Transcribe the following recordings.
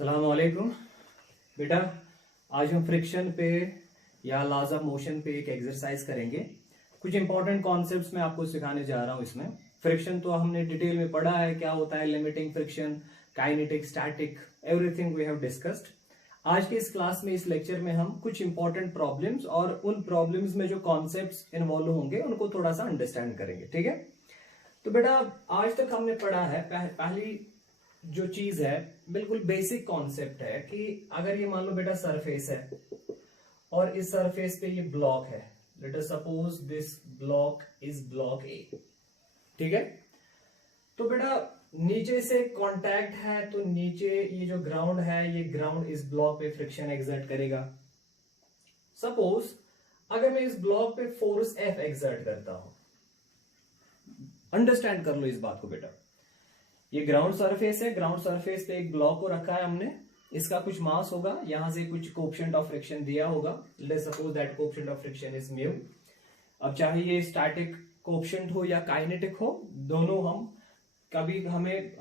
अस्सलाम वालेकुम बेटा। आज हम फ्रिक्शन पे या लॉज ऑफ मोशन पे एक एक्सरसाइज करेंगे। कुछ इंपॉर्टेंट कॉन्सेप्ट्स मैं आपको सिखाने जा रहा हूँ। इसमें फ्रिक्शन तो हमने डिटेल में पढ़ा है, क्या होता है limiting friction, kinetic, static, everything we have discussed. आज के इस क्लास में, इस लेक्चर में हम कुछ इंपॉर्टेंट प्रॉब्लम्स और उन प्रॉब्लम्स में जो कॉन्सेप्ट्स इन्वॉल्व होंगे उनको थोड़ा सा अंडरस्टैंड करेंगे। ठीक है, तो बेटा आज तक हमने पढ़ा है, पहली जो चीज है बिल्कुल बेसिक कॉन्सेप्ट है कि अगर ये मान लो बेटा सरफेस है और इस सरफेस पे ये ब्लॉक है, let us suppose this block is block A. ठीक है, तो बेटा नीचे से कांटेक्ट है तो नीचे ये जो ग्राउंड है, ये ग्राउंड इस ब्लॉक पे फ्रिक्शन एक्सर्ट करेगा। सपोज अगर मैं इस ब्लॉक पे फोर्स एफ एक्सर्ट करता हूं, अंडरस्टैंड कर लो इस बात को बेटा। ये ग्राउंड सरफेस है, ग्राउंड सरफेस पे एक ब्लॉक को रखा है हमने, इसका कुछ मास होगा, यहां से कुछ कोएफिशिएंट ऑफ फ्रिक्शन दिया होगा, let's suppose that coefficient of friction is mu. अब चाहे ये स्टैटिक कोएफिशिएंट हो या काइनेटिक हो, दोनों हम कभी हमें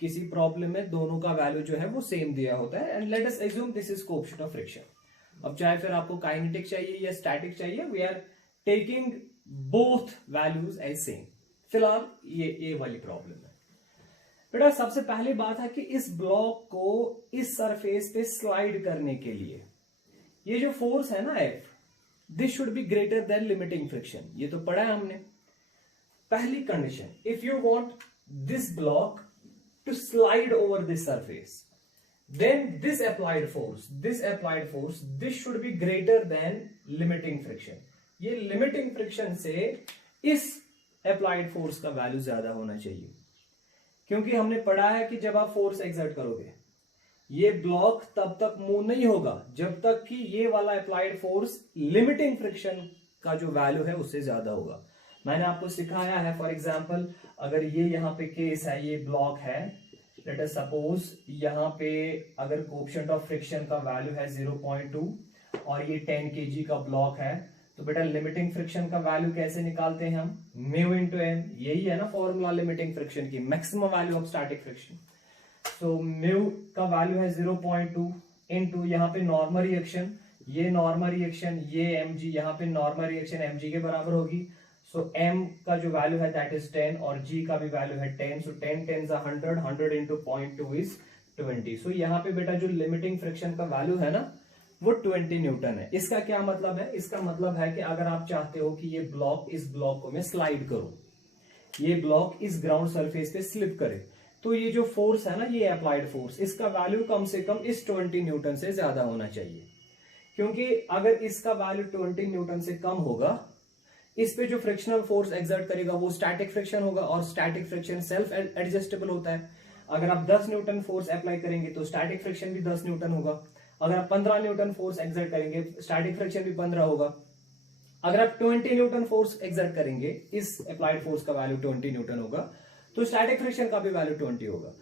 किसी प्रॉब्लम में दोनों का वैल्यू जो है वो सेम दिया होता है, and let us assume this is coefficient of friction. अब चाहे फिर आपको काइनेटिक चाहिए या स्टैटिक चाहिए, we are taking both values as same. फिलहाल ये वाली प्रॉब्लम है बेटा। सबसे पहली बात है कि इस ब्लॉक को इस सरफेस पे स्लाइड करने के लिए ये जो फोर्स है ना F, this should be greater than limiting friction. ये तो पढ़ा है हमने। पहली condition, if you want this block to slide over this surface, then this applied force this should be greater than limiting friction. ये limiting friction से इस applied force का वैल्यू ज्यादा होना चाहिए, क्योंकि हमने पढ़ा है कि जब आप फोर्स एक्सर्ट करोगे ये ब्लॉक तब तक मूव नहीं होगा जब तक कि ये वाला अप्लाइड फोर्स लिमिटिंग फ्रिक्शन का जो वैल्यू है उससे ज्यादा होगा। मैंने आपको सिखाया है, फॉर एग्जांपल अगर ये यहाँ पे केस है, ये ब्लॉक है, लेट अस सपोज यहाँ पे अगर कोएफिशिएंट ऑफ फ्रिक्शन का वैल्यू है 0.2 और ये 10 kg का ब्लॉक है, तो बेटा लिमिटिंग फ्रिक्शन का वैल्यू कैसे निकालते हैं हम? Mu into N. यही है ना फॉर्मूला लिमिटिंग फ्रिक्शन की, maximum value of static friction. So mu का वैल्यू है 0.2 इंटू यहाँ पे नॉर्मल रिएक्शन, ये नॉर्मल रिएक्शन, ये mg, यहाँ पे नॉर्मल रिएक्शन mg के बराबर होगी। सो m का जो वैल्यू है दैट इज 10 और g का भी वैल्यू है 10। सो 10 10 100 इंटू 0.2 इज 20। सो यहाँ पे बेटा जो लिमिटिंग फ्रिक्शन का वैल्यू है ना वो 20 न्यूटन है। इसका क्या मतलब है? इसका मतलब है कि अगर आप चाहते हो कि ये ब्लॉक, इस ब्लॉक को मैं स्लाइड करूं, ये ब्लॉक इस ग्राउंड सरफेस पे स्लिप करे, तो ये जो फोर्स है ना, ये अप्लाइड फोर्स, इसका वैल्यू कम से कम इस 20 न्यूटन से ज्यादा होना चाहिए। क्योंकि अगर इसका वैल्यू 20 न्यूटन से कम होगा, इस पे जो फ्रिक्शनल फोर्स एक्सर्ट करेगा वो स्टैटिक फ्रिक्शन होगा, और स्टैटिक फ्रिक्शन सेल्फ एडजस्टेबल होता है। अगर आप 10 न्यूटन फोर्स अप्लाई करेंगे तो स्टैटिक फ्रिक्शन भी 10 न्यूटन होगा। अगर आप 15 न्यूटन फोर्स एक्सर्ट करेंगे, स्टैटिक फ्रिक्शन भी 15 होगा। अगर आप 20 न्यूटन फोर्स एक्सर्ट करेंगे, इस अप्लाइड फोर्स का वैल्यू 20 न्यूटन होगा, तो स्टैटिक फ्रिक्शन का भी वैल्यू 20 होगा।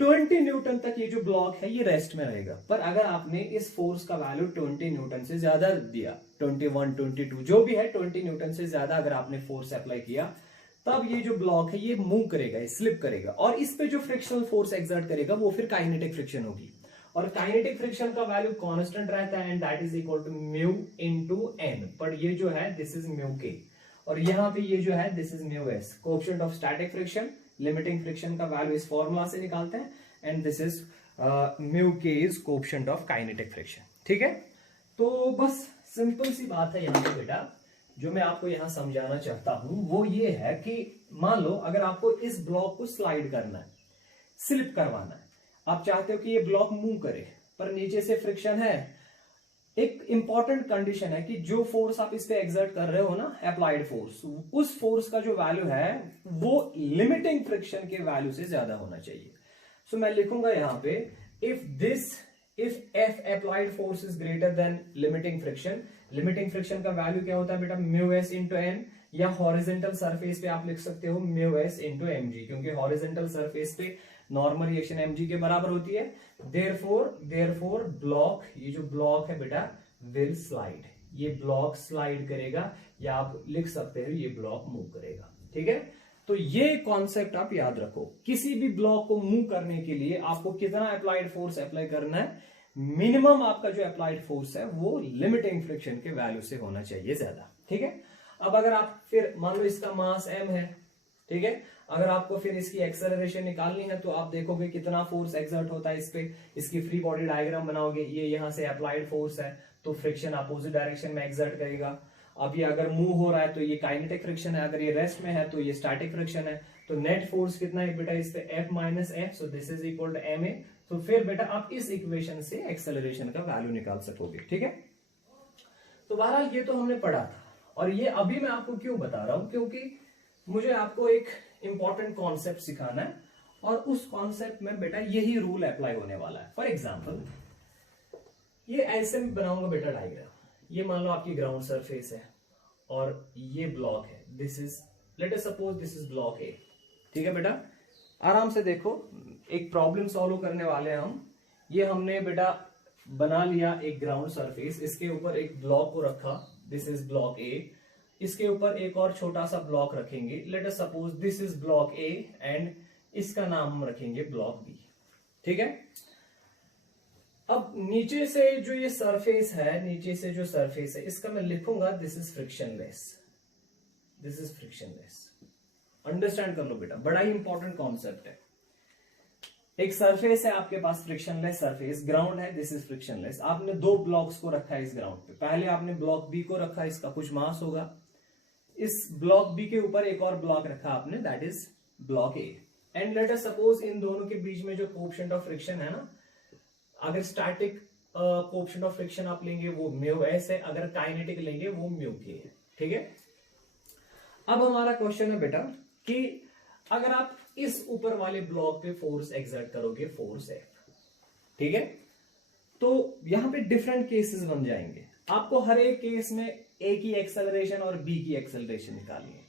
20 न्यूटन तक ये जो ब्लॉक है ये रेस्ट में रहेगा। पर अगर आपने इस फोर्स का वैल्यू 20 न्यूटन से ज्यादा दिया, 21, 22 जो भी है, 20 न्यूटन से ज्यादा अगर आपने फोर्स अप्लाई किया, तब ये जो ब्लॉक है ये मूव करेगा, स्लिप करेगा, और इस पे जो फ्रिक्शनल फोर्स एक्सर्ट करेगा वो फिर काइनेटिक फ्रिक्शन होगी। और काइनेटिक फ्रिक्शन का वैल्यू कांस्टेंट रहता है, and that is equal to mu into N. पर ये जो है दिस इज म्यू के, और यहाँ पे ये जो है this is mu S. Coefficient of static friction, limiting friction का वैल्यू इस फॉर्मूला से निकालते हैं, एंड दिस इज म्यू के is coefficient of kinetic friction. ठीक है, तो बस सिंपल सी बात है यहाँ पे बेटा। जो मैं आपको यहाँ समझाना चाहता हूं वो ये है कि मान लो अगर आपको इस ब्लॉक को स्लाइड करना है, स्लिप करवाना है, आप चाहते हो कि ये ब्लॉक मूव करे, पर नीचे से फ्रिक्शन है। एक इंपॉर्टेंट कंडीशन है कि जो फोर्स आप इस पे एक्सर्ट कर रहे हो ना, अप्लाइड फोर्स, उस फोर्स का जो वैल्यू है वो लिमिटिंग फ्रिक्शन के वैल्यू से ज्यादा होना चाहिए। सो मैं लिखूंगा यहाँ पे, if F applied force is greater than limiting friction. Limiting friction का वैल्यू क्या होता है बेटा? म्यू एस इंटू एन, या हॉरिजेंटल सरफेस पे आप लिख सकते हो म्यू एस इंटू एमजी, क्योंकि हॉरिजेंटल सरफेस पे नॉर्मल रिएक्शन mg के बराबर होती है। देयरफॉर ब्लॉक, ये जो ब्लॉक है बेटा विल स्लाइड, ये ब्लॉक स्लाइड करेगा, या आप लिख सकते हो ये ब्लॉक मूव करेगा। ठीक है, तो ये कॉन्सेप्ट आप याद रखो, किसी भी ब्लॉक को मूव करने के लिए आपको कितना अप्लाइड फोर्स अप्लाई करना है, मिनिमम आपका जो अप्लाइड फोर्स है वो लिमिटिंग फ्रिक्शन के वैल्यू से होना चाहिए ज्यादा, ठीक है। अब अगर आप फिर मान लो इसका मास m है, ठीक है, अगर आपको फिर इसकी एक्सेलरेशन निकालनी है तो आप देखोगे कितना फोर्स एक्सर्ट होता है इस पे, इसकी फ्री बॉडी डायग्राम बनाओगे, ये यहाँ से अप्लाइड फोर्स है तो फ्रिक्शन अपोजिट डायरेक्शन में एक्सर्ट करेगा। अब ये अगर मूव हो रहा है तो ये काइनेटिक फ्रिक्शन है, अगर ये रेस्ट में है तो ये स्टैटिक फ्रिक्शन है। तो नेट फोर्स कितना है बेटा इस पे F minus F, so this is equal to ma। तो फिर बेटा आप इस इक्वेशन से एक्सेलरेशन का वैल्यू निकाल सकोगे, ठीक है। तो बहरहाल ये तो हमने पढ़ा था, और ये अभी मैं आपको क्यों बता रहा हूं, क्योंकि मुझे आपको एक इंपॉर्टेंट कॉन्सेप्ट सिखाना है, और उस कॉन्सेप्ट में बेटा यही रूल अप्लाई होने वाला है। फॉर एग्जाम्पल ये ऐसे में बनाऊंगा बेटा डायग्राम, ये मान लो आपकी ग्राउंड सरफेस है और ये ब्लॉक है, this is late us suppose this is block A, ठीक है बेटा। आराम से देखो, एक प्रॉब्लम सॉल्व करने वाले हैं हम। ये हमने बेटा बना लिया एक ग्राउंड सरफेस, इसके ऊपर एक ब्लॉक को रखा, दिस इज ब्लॉक ए, इसके ऊपर एक और छोटा सा ब्लॉक रखेंगे, late us suppose this is block A and इसका नाम हम रखेंगे ब्लॉक बी, ठीक है। अब नीचे से जो ये सरफेस है, नीचे से जो सरफेस है इसका मैं लिखूंगा this is frictionless, this is frictionless. Understand कर लो बेटा, बड़ा ही इंपॉर्टेंट कॉन्सेप्ट है। एक सरफेस है आपके पास, फ्रिक्शनलेस सरफेस, ग्राउंड है, दिस इज फ्रिक्शनलेस। आपने दो ब्लॉक्स को रखा है इस ग्राउंड पे, पहले आपने ब्लॉक बी को रखा, इसका कुछ मास होगा, इस ब्लॉक बी के ऊपर एक और ब्लॉक रखा आपने, that is block A, and let us suppose in दोनों के बीच में जो कोएफिशिएंट ऑफ फ्रिक्शन है ना, अगर स्टैटिक कोएफिशिएंट ऑफ फ्रिक्शन आप लेंगे वो म्यू एस है, अगर काइनेटिक लेंगे वो म्यू के है, ठीक है। अब हमारा क्वेश्चन है बेटा कि अगर आप इस ऊपर वाले ब्लॉक पे फोर्स एक्सर्ट करोगे, फोर्स एफ, ठीक है, तो यहां पे डिफरेंट केसेस बन जाएंगे। आपको हर एक केस में ए की एक्सेलरेशन और बी की एक्सेलरेशन निकालनी है।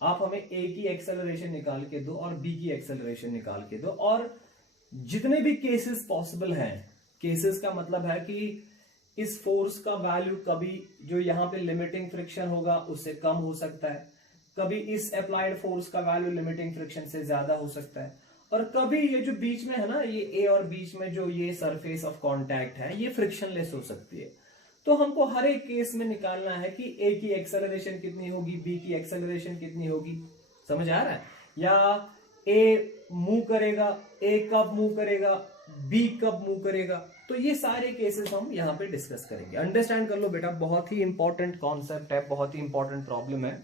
आप हमें ए की एक्सेलरेशन निकाल के दो और बी की एक्सेलरेशन निकाल के दो, और जितने भी केसेस पॉसिबल हैं, केसेस का मतलब है कि इस फोर्स का वैल्यू कभी जो यहां पे लिमिटिंग फ्रिक्शन होगा उससे कम हो सकता है, कभी इस अप्लाइड फोर्स का वैल्यू लिमिटिंग फ्रिक्शन से ज्यादा हो सकता है, और कभी ये जो बीच में है ना, ये ए और बीच में जो ये सरफेस ऑफ कांटेक्ट है ये फ्रिक्शनलेस हो सकती है। तो हमको हर एक केस में निकालना है कि ए की एक्सेलरेशन कितनी होगी, बी की एक्सेलरेशन कितनी होगी, समझ आ रहा है? या ए मूव करेगा, ए कब मूव करेगा, बी कब मूव करेगा, तो ये सारे केसेस हम यहाँ पे डिस्कस करेंगे। अंडरस्टैंड कर लो बेटा, बहुत ही इंपॉर्टेंट कॉन्सेप्ट है, बहुत ही इंपॉर्टेंट प्रॉब्लम है।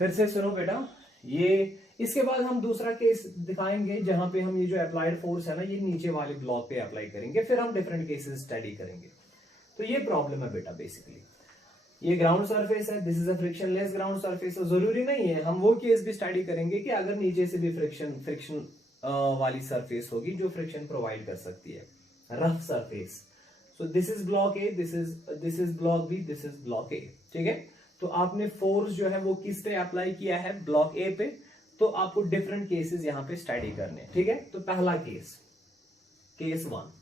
फिर से सुनो बेटा, ये इसके बाद हम दूसरा केस दिखाएंगे जहां पे हम ये जो अप्लाइड फोर्स है ना ये नीचे वाले ब्लॉक पे अप्लाई करेंगे, फिर हम डिफरेंट केसेस स्टडी करेंगे। तो ये प्रॉब्लम है बेटा, बेसिकली ये ग्राउंड सरफेस है, this is a frictionless ground surface. तो जरूरी नहीं है, हम वो केस भी स्टडी करेंगे कि अगर नीचे से भी फ्रिक्शन वाली सरफेस होगी जो फ्रिक्शन प्रोवाइड कर सकती है, rough surface. So this is block A, this is block B, this is block A, ठीक है। तो आपने फोर्स जो है वो किस पे अप्लाई किया है, ब्लॉक ए पे। तो आपको डिफरेंट केसेस यहाँ पे स्टडी करने, ठीक है। तो पहला केस, केस 1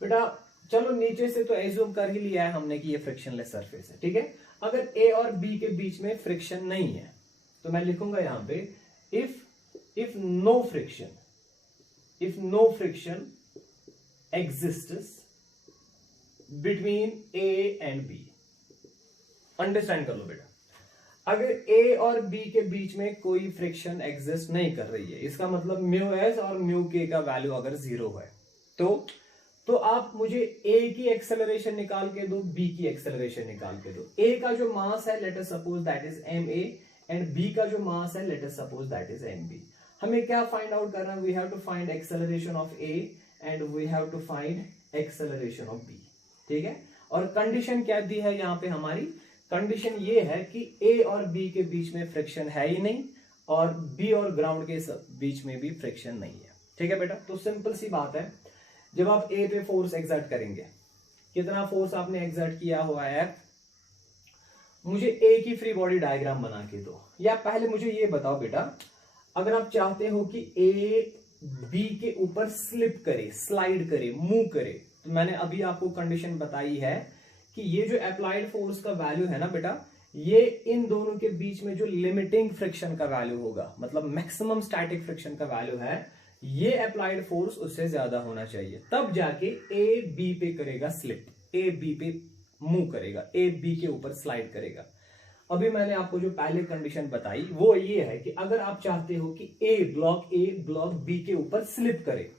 बेटा, चलो नीचे से तो एज्यूम कर ही लिया है हमने कि ये फ्रिक्शनलेस सरफेस है, ठीक है। अगर ए और बी के बीच में फ्रिक्शन नहीं है तो मैं लिखूंगा यहां पे if no friction exists between A and B. Understand कर लो बेटा, अगर ए और बी के बीच में कोई फ्रिक्शन एग्जिस्ट नहीं कर रही है, इसका मतलब म्यू एस और म्यू के का वैल्यू अगर 0 है, तो आप मुझे ए की एक्सेलरेशन निकाल के दो, बी की एक्सेलरेशन निकाल के दो। ए का जो मास है let us suppose that is M A, and B का जो मास है let us suppose that is M B. हमें क्या फाइंड आउट करना है, we have to find acceleration of A and we have to find acceleration of B, ठीक है। और कंडीशन क्या दी है यहाँ पे, हमारी कंडीशन ये है कि ए और बी के बीच में फ्रिक्शन है ही नहीं, और बी और ग्राउंड के बीच में भी फ्रिक्शन नहीं है, ठीक है बेटा। तो सिंपल सी बात है, जब आप ए पे फोर्स एक्सर्ट करेंगे, कितना फोर्स आपने एक्सर्ट किया हुआ है, मुझे ए की फ्री बॉडी डायग्राम बना के दो। या पहले मुझे ये बताओ बेटा, अगर आप चाहते हो कि ए बी के ऊपर स्लिप करे, स्लाइड करे, मूव करे, तो मैंने अभी आपको कंडीशन बताई है कि ये जो अप्लाइड फोर्स का वैल्यू है ना बेटा, ये इन दोनों के बीच में जो लिमिटिंग फ्रिक्शन का वैल्यू होगा, मतलब मैक्सिमम स्टैटिक फ्रिक्शन का वैल्यू है, ये अप्लाइड फोर्स उससे ज्यादा होना चाहिए, तब जाके ए बी पे करेगा स्लिप, ए बी पे मूव करेगा, ए बी के ऊपर स्लाइड करेगा। अभी मैंने आपको जो पहले कंडीशन बताई वो ये है कि अगर आप चाहते हो कि ए ब्लॉक बी के ऊपर स्लिप करे,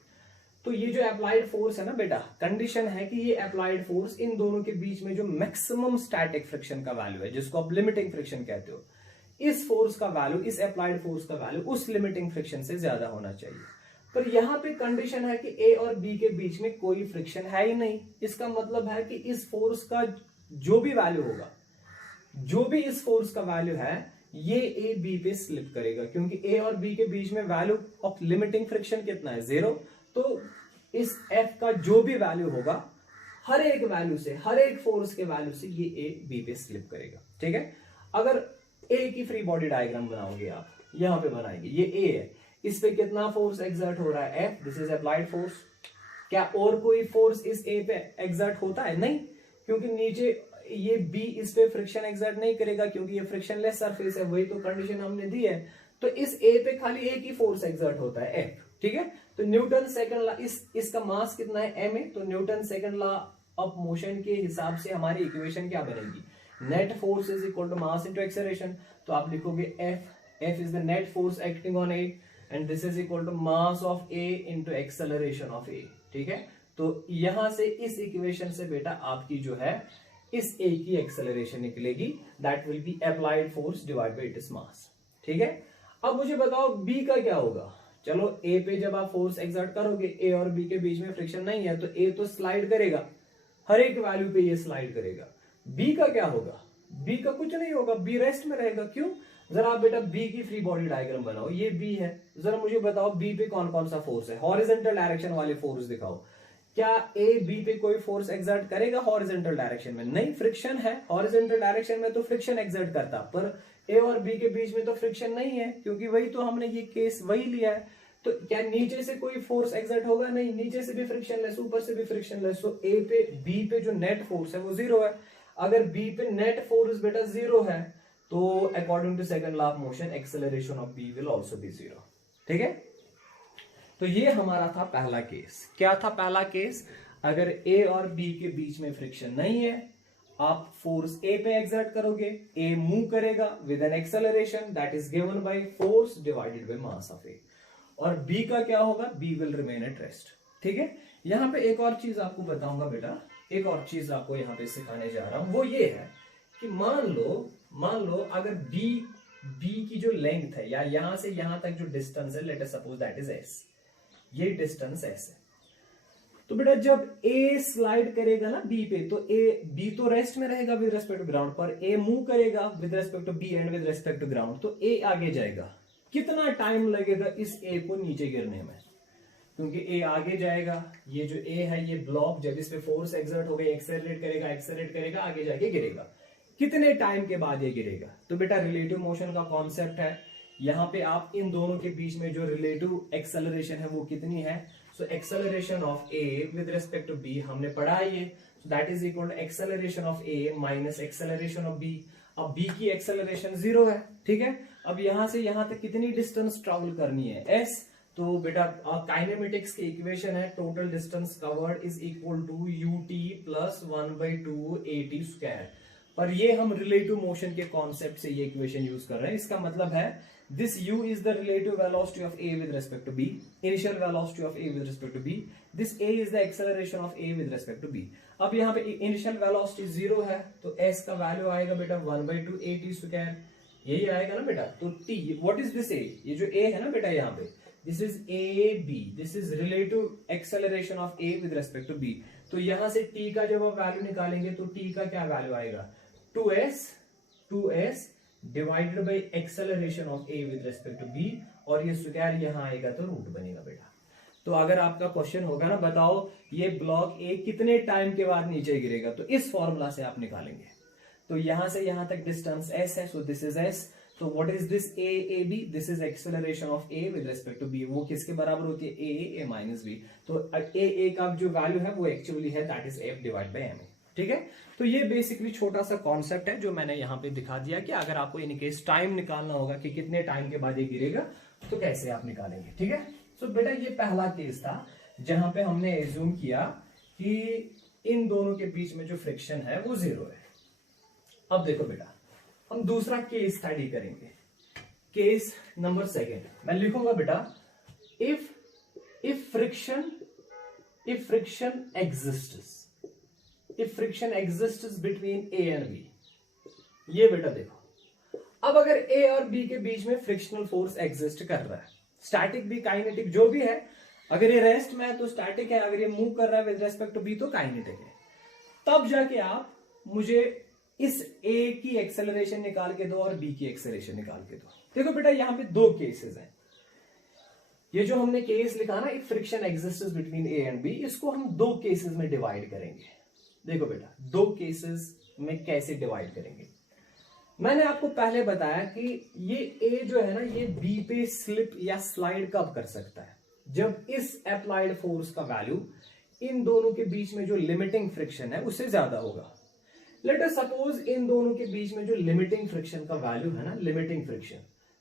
तो ये जो अप्लाइड फोर्स है ना बेटा, कंडीशन है कि ये अप्लाइड फोर्स इन दोनों के बीच में जो मैक्सिमम स्टैटिक फ्रिक्शन का वैल्यू है, जिसको आप लिमिटिंग फ्रिक्शन कहते हो, इस फोर्स का वैल्यू, इस अप्लाइड फोर्स का वैल्यू उस लिमिटिंग फ्रिक्शन से ज्यादा होना चाहिए। पर यहां पे कंडीशन है कि ए और बी के बीच में कोई फ्रिक्शन है ही नहीं। इसका मतलब है कि इस फोर्स का जो भी वैल्यू होगा, जो भी इस फोर्स का वैल्यू है, ये ए बी पे स्लिप करेगा, क्योंकि ए और बी के बीच में वैल्यू ऑफ लिमिटिंग फ्रिक्शन कितना है, 0। तो इस एफ का जो भी वैल्यू होगा, हर एक वैल्यू से, हर एक फोर्स के वैल्यू से ये ए बी पे स्लिप करेगा। ठीक है, अगर ए की फ्री बॉडी डायग्राम बनाओगे आप, यहां पे बनाएंगे, ये ए है, इस पे कितना फोर्स एक्सर्ट हो रहा है, F, this is applied force. क्या और कोई फोर्स इस ए पे एक्सर्ट होता है? नहीं, क्योंकि नीचे ये बी इस पे फ्रिक्शन एक्सर्ट नहीं करेगा, क्योंकि ये फ्रिक्शनलेस सरफेस है, वही तो कंडीशन हमने दी है। तो इस ए पे खाली एक ही फोर्स एक्सर्ट होता है, एफ। ठीक है, तो न्यूटन सेकंड लॉ, इसका मास कितना है, एम है, तो Newton second law of motion के हिसाब से हमारी इक्वेशन क्या बनेगी, net force is equal to mass into acceleration. तो आप लिखोगे F is the net force acting on A and this is equal to mass of A into acceleration of A. ठीक है, तो यहां से इस इक्वेशन से बेटा आपकी जो है इस ए की एक्सेलरेशन निकलेगी, that will be applied force divide bye its mass. ठीक है, अब मुझे बताओ बी का क्या होगा। चलो ए पे जब आप फोर्स एक्सर्ट करोगे, ए और बी के बीच में फ्रिक्शन नहीं है, तो ए तो स्लाइड करेगा, हर एक वैल्यू पे ये स्लाइड करेगा। बी का क्या होगा, बी का कुछ नहीं होगा, बी रेस्ट में रहेगा। क्यों? जरा आप बेटा बी की फ्री बॉडी डायग्राम बनाओ, ये बी है, जरा मुझे बताओ बी पे कौन कौन सा फोर्स है, हॉरिजॉन्टल डायरेक्शन वाले फोर्स दिखाओ। क्या ए बी पे कोई फोर्स एक्सर्ट करेगा हॉरिजॉन्टल डायरेक्शन में? नहीं, फ्रिक्शन है, हॉरिजॉन्टल डायरेक्शन में तो फ्रिक्शन एक्सर्ट करता, पर ए और बी के बीच में तो फ्रिक्शन नहीं है, क्योंकि वही तो हमने ये केस वही लिया है। तो क्या नीचे से कोई फोर्स एक्सर्ट होगा? नहीं, नीचे से भी फ्रिक्शनलेस, ऊपर से भी फ्रिक्शनलेस। तो ए पे बी पे जो नेट फोर्स है वो 0 है। अगर बी पे नेट फोर्स बेटा 0 है, तो according to second law of motion acceleration of B will also be 0। ठीक है, तो ये हमारा था पहला केस। क्या था पहला केस? अगर ए और बी के बीच में फ्रिक्शन नहीं है, आप फोर्स ए पे एक्सर्ट करोगे, ए मूव करेगा with an acceleration that is given by force divided by mass of A. और बी का क्या होगा? B will remain at rest. ठीक है, यहां पे एक और चीज आपको बताऊंगा बेटा, एक और चीज आपको यहां पे सिखाने जा रहा हूं, वो ये है कि मान लो अगर बी की जो लेंथ है, या यहां से यहां तक जो डिस्टेंस है, let us suppose that is S, ये डिस्टेंस एस है। तो बेटा जब ए स्लाइड करेगा ना बी पे, तो बी तो रेस्ट में रहेगा विद रेस्पेक्ट टू ग्राउंड, पर ए मूव करेगा with respect to B and with respect to ground, तो ए आगे जाएगा। कितना टाइम लगेगा इस ए को नीचे गिरने में? क्योंकि ए आगे जाएगा, ये जो ए है ये ब्लॉक, जब इस पे फोर्स एक्सर्ट हो गई, एक्सेलरेट करेगा, आगे जाके गिरेगा। कितने टाइम के बाद ये गिरेगा? तो बेटा रिलेटिव मोशन का कॉन्सेप्ट है, यहां पे आप इन दोनों के बीच में जो रिलेटिव एक्सेलरेशन है वो कितनी है, so acceleration of A with respect to B हमने पढ़ा है ये, so that is equal to acceleration of A minus acceleration of B. अब बी की एक्सेलरेशन 0 है। ठीक है, अब यहां से यहां तक कितनी डिस्टेंस ट्रेवल करनी है, एस। तो बेटा काइनेमेटिक्स की इक्वेशन है, total distance covered is equal to ut plus 1/2 at square. पर ये हम रिलेटिव मोशन के कॉन्सेप्ट से ये इक्वेशन यूज कर रहे हैं। इसका मतलब है this u is the relative velocity of a with respect to b, initial velocity of a with respect to b, this a is the acceleration of a with respect to b। अब यहाँ पे initial velocity 0 है, तो s का value आएगा बेटा 1/2 at square, यही आएगा ना बेटा। तो t, what is this a? ये जो a है ना बेटा यहाँ पे, this is a b, this is relative acceleration of a with respect to b। तो यहाँ से t का जब आप वैल्यू निकालेंगे तो t का क्या वैल्यू आएगा, 2s divided by acceleration of A with respect to B, और ये स्क्वायर यहां आएगा तो रूट बनेगा बेटा। तो अगर आपका क्वेश्चन होगा ना, बताओ ये ब्लॉक ए कितने टाइम के बाद नीचे गिरेगा, तो इस फॉर्मूला से आप निकालेंगे। तो यहां से यहां तक डिस्टेंस एस है, सो दिस इज एस। तो what is this A B? This is acceleration of A with respect to B. वो किसके बराबर होती है? A minus B. तो ए का जो वैल्यू है वो एक्चुअली है that is F divide by M A. ठीक है। तो ये बेसिकली छोटा सा कॉन्सेप्ट है जो मैंने यहाँ पे दिखा दिया कि अगर आपको इन केस टाइम निकालना होगा कि कितने टाइम के बाद ये गिरेगा तो कैसे आप निकालेंगे। ठीक है। सो बेटा ये पहला केस था जहां पे हमने एज्यूम किया कि इन दोनों के बीच में जो फ्रिक्शन है वो 0 है। अब देखो बेटा हम दूसरा केस स्टडी करेंगे। केस नंबर 2 मैं लिखूंगा बेटा if friction exists between A and B। ये बेटा देखो अब अगर A और B के बीच में फ्रिक्शनल फोर्स एग्जिस्ट कर रहा है, स्टैटिक भी काइनेटिक जो भी है, अगर ये रेस्ट में है तो स्टैटिक है, अगर ये मूव कर रहा है विद रेस्पेक्ट टू B तो काइनेटिक है, तब जाके आप मुझे इस A की एक्सेलरेशन निकाल के दो और B की एक्सेलरेशन निकाल के दो। देखो बेटा यहां पे 2 केसेस हैं। ये जो हमने केस लिखा ना if friction exists between A and B, इसको हम 2 केसेस में डिवाइड करेंगे। देखो बेटा 2 केसेस में कैसे डिवाइड करेंगे। मैंने आपको पहले बताया कि ये A जो है ना ये B पे स्लिप या स्लाइड कब कर सकता है, जब इस अप्लाइड फोर्स का वैल्यू इन दोनों के बीच में जो लिमिटिंग फ्रिक्शन है उससे ज्यादा होगा। लेट अस सपोज इन दोनों के बीच में जो लिमिटिंग फ्रिक्शन का वैल्यू है ना, limiting friction,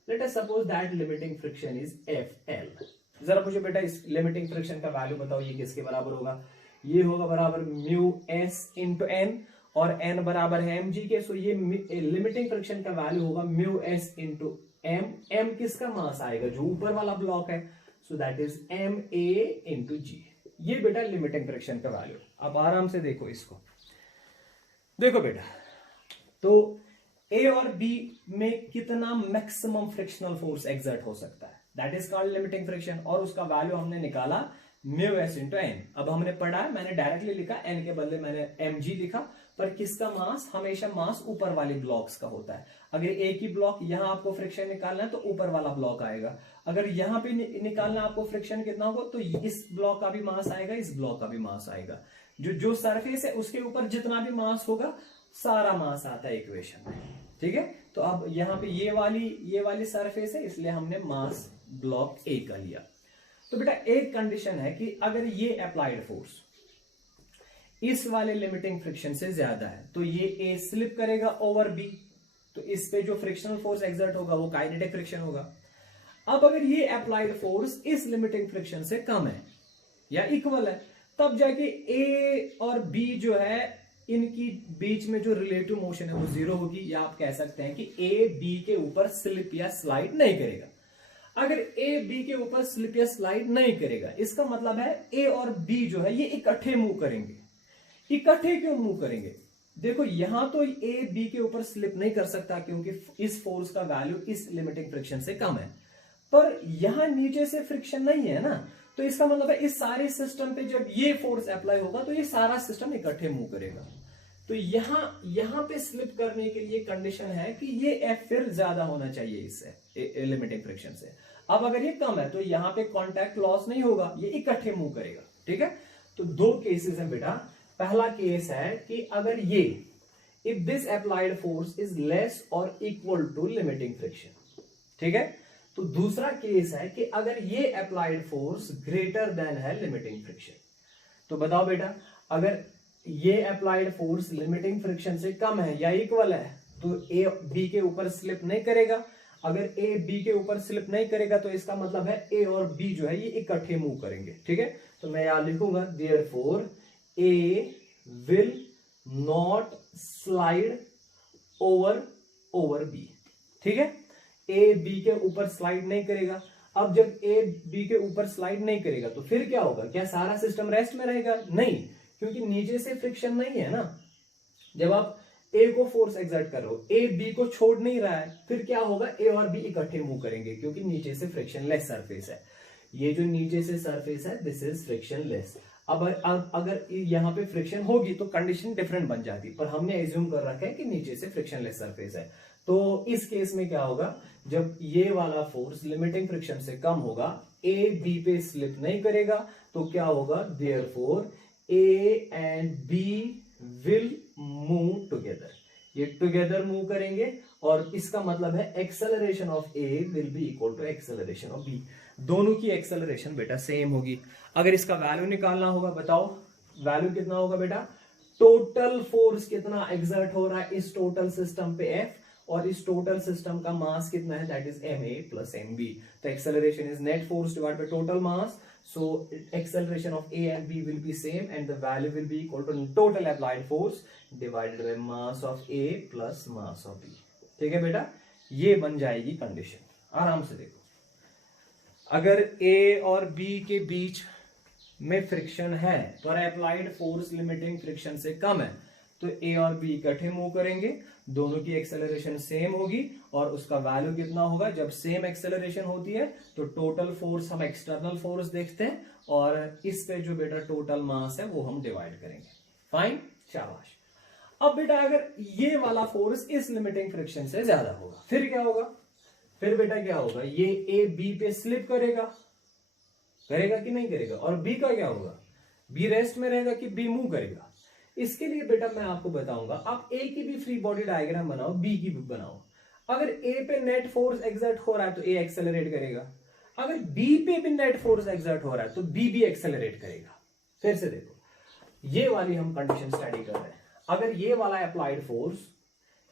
late us suppose that limiting friction is FL। जरा मुझे बेटा इस लिमिटिंग फ्रिक्शन का वैल्यू बताओ, ये किसके बराबर होगा? ये होगा बराबर म्यू एस इंटू एन और एन बराबर है mg के। सो ये लिमिटिंग फ्रिक्शन का वैल्यू होगा mu S into M. M किसका मास आएगा? जो ऊपर वाला ब्लॉक है, so that is M A into G. ये बेटा लिमिटिंग फ्रिक्शन का वैल्यू। अब आराम से देखो इसको, देखो बेटा तो ए और बी में कितना मैक्सिमम फ्रिक्शनल फोर्स एक्सर्ट हो सकता है, that is called limiting friction, और उसका वैल्यू हमने निकाला म्यू एस इंटू एन। अब हमने पढ़ा, मैंने डायरेक्टली लिखा, एन के बदले मैंने mg लिखा, पर किसका मास? हमेशा मास ऊपर वाले ब्लॉक्स का होता है। अगर एक ही ब्लॉक यहां आपको फ्रिक्शन निकालना है तो ऊपर वाला ब्लॉक आएगा, अगर यहां पे निकालना आपको फ्रिक्शन कितना होगा तो इस ब्लॉक का भी मास आएगा, इस ब्लॉक का भी मास आएगा। जो सरफेस है उसके ऊपर जितना भी मास होगा सारा मास आता है इक्वेशन में। ठीक है। तो अब यहाँ पे ये वाली सरफेस है, इसलिए हमने मास ब्लॉक ए का लिया। तो बेटा एक कंडीशन है कि अगर ये अप्लाइड फोर्स इस वाले लिमिटिंग फ्रिक्शन से ज्यादा है तो ये ए स्लिप करेगा ओवर बी, तो इस पे जो फ्रिक्शनल फोर्स एक्सर्ट होगा वो काइनेटिक फ्रिक्शन होगा। अब अगर ये अप्लाइड फोर्स इस लिमिटिंग फ्रिक्शन से कम है या इक्वल है, तब जाके ए और बी जो है इनकी बीच में जो रिलेटिव मोशन है वो 0 होगी, या आप कह सकते हैं कि ए बी के ऊपर स्लिप या स्लाइड नहीं करेगा। अगर ए बी के ऊपर स्लिप या स्लाइड नहीं करेगा, इसका मतलब है ए और बी जो है ये इकट्ठे मूव करेंगे। इकट्ठे क्यों मूव करेंगे? देखो यहां तो ए बी के ऊपर स्लिप नहीं कर सकता क्योंकि इस फोर्स का वैल्यू इस लिमिटिंग फ्रिक्शन से कम है, पर यहां नीचे से फ्रिक्शन नहीं है ना, तो इसका मतलब है इस सारे सिस्टम पे जब ये फोर्स अप्लाई होगा तो ये सारा सिस्टम इकट्ठे मूव करेगा। तो यहां पे स्लिप करने के लिए कंडीशन है कि ये एफ फिर ज्यादा होना चाहिए इससे लिमिटिंग फ्रिक्शन से। अब अगर ये कम है तो यहां पे कांटेक्ट लॉस नहीं होगा, ये इकट्ठे मूव करेगा। ठीक है। तो 2 केसेस हैं बेटा। पहला केस है कि अगर ये if this applied force is less और इक्वल टू लिमिटिंग फ्रिक्शन। ठीक है। तो दूसरा केस है कि अगर ये अप्लाइड फोर्स ग्रेटर देन है लिमिटिंग फ्रिक्शन। तो बताओ बेटा अगर ये अप्लाइड फोर्स लिमिटिंग फ्रिक्शन से कम है या इक्वल है तो ए बी के ऊपर स्लिप नहीं करेगा। अगर ए बी के ऊपर स्लिप नहीं करेगा तो इसका मतलब है ए और बी जो है ये इकट्ठे मूव करेंगे। ठीक है। तो मैं यहां लिखूंगा therefore A will not slide over B. ठीक है। ए बी के ऊपर स्लाइड नहीं करेगा। अब जब ए बी के ऊपर स्लाइड नहीं करेगा तो फिर क्या होगा? क्या सारा सिस्टम रेस्ट में रहेगा? नहीं, क्योंकि नीचे से फ्रिक्शन नहीं है ना। जब आप ए को फोर्स एक्सर्ट कर रहे हो, ए बी को छोड़ नहीं रहा है, फिर क्या होगा? ए और बी इकट्ठे मूव करेंगे क्योंकि नीचे से फ्रिक्शन लेस सरफेस है। ये जो नीचे से सरफेस है दिस इज फ्रिक्शन लेस। अब अगर यहाँ पे फ्रिक्शन होगी तो कंडीशन डिफरेंट बन जाती, पर हमने एज्यूम कर रखा है कि नीचे से फ्रिक्शन लेस सरफेस है। तो इस केस में क्या होगा? जब ये वाला फोर्स लिमिटिंग फ्रिक्शन से कम होगा, ए बी पे स्लिप नहीं करेगा, तो क्या होगा? Therefore A and B will move together. ये टुगेदर मूव करेंगे और इसका मतलब है acceleration of A will be equal to acceleration of B. दोनों की एक्सेलरेशन बेटा सेम होगी। अगर इसका वैल्यू निकालना होगा, बताओ वैल्यू कितना होगा बेटा? टोटल फोर्स कितना एक्सर्ट हो रहा है इस टोटल सिस्टम पे F, और इस टोटल सिस्टम का मास कितना है, that is ma plus mb. तो acceleration is net force divide by total mass. So acceleration of A and B will be same and the value will be equal to total applied force divided by mass of A plus mass of B. ठीक है बेटा, ये बन जाएगी condition. आराम से देखो, अगर A और B के बीच में फ्रिक्शन है पर अप्लाइड फोर्स लिमिटिंग फ्रिक्शन से कम है, तो A और B इकट्ठे मूव करेंगे, दोनों की एक्सेलरेशन सेम होगी, और उसका वैल्यू कितना होगा, जब सेम एक्सेलरेशन होती है तो टोटल फोर्स हम एक्सटर्नल फोर्स देखते हैं, और इस पे जो बेटा टोटल मास है वो हम डिवाइड करेंगे. फाइन, शाबाश. अब बेटा अगर ये वाला फोर्स इस लिमिटिंग फ्रिक्शन से ज्यादा होगा, फिर क्या होगा, फिर बेटा क्या होगा, ये A B पे स्लिप करेगा कि नहीं करेगा, और B का क्या होगा, B रेस्ट में रहेगा कि B मूव करेगा. इसके लिए बेटा मैं आपको बताऊंगा, आप A की भी फ्री बॉडी डायग्राम बनाओ, B की भी बनाओ. अगर A पे नेट फोर्स एक्सर्ट हो रहा है तो A एक्सेलरेट करेगा, अगर B पे भी नेट फोर्स एक्सर्ट हो रहा है तो B भी एक्सेलरेट करेगा. फिर से देखो, ये वाली हम कंडीशन स्टडी कर रहे हैं. अगर ये वाला अप्लाइड फोर्स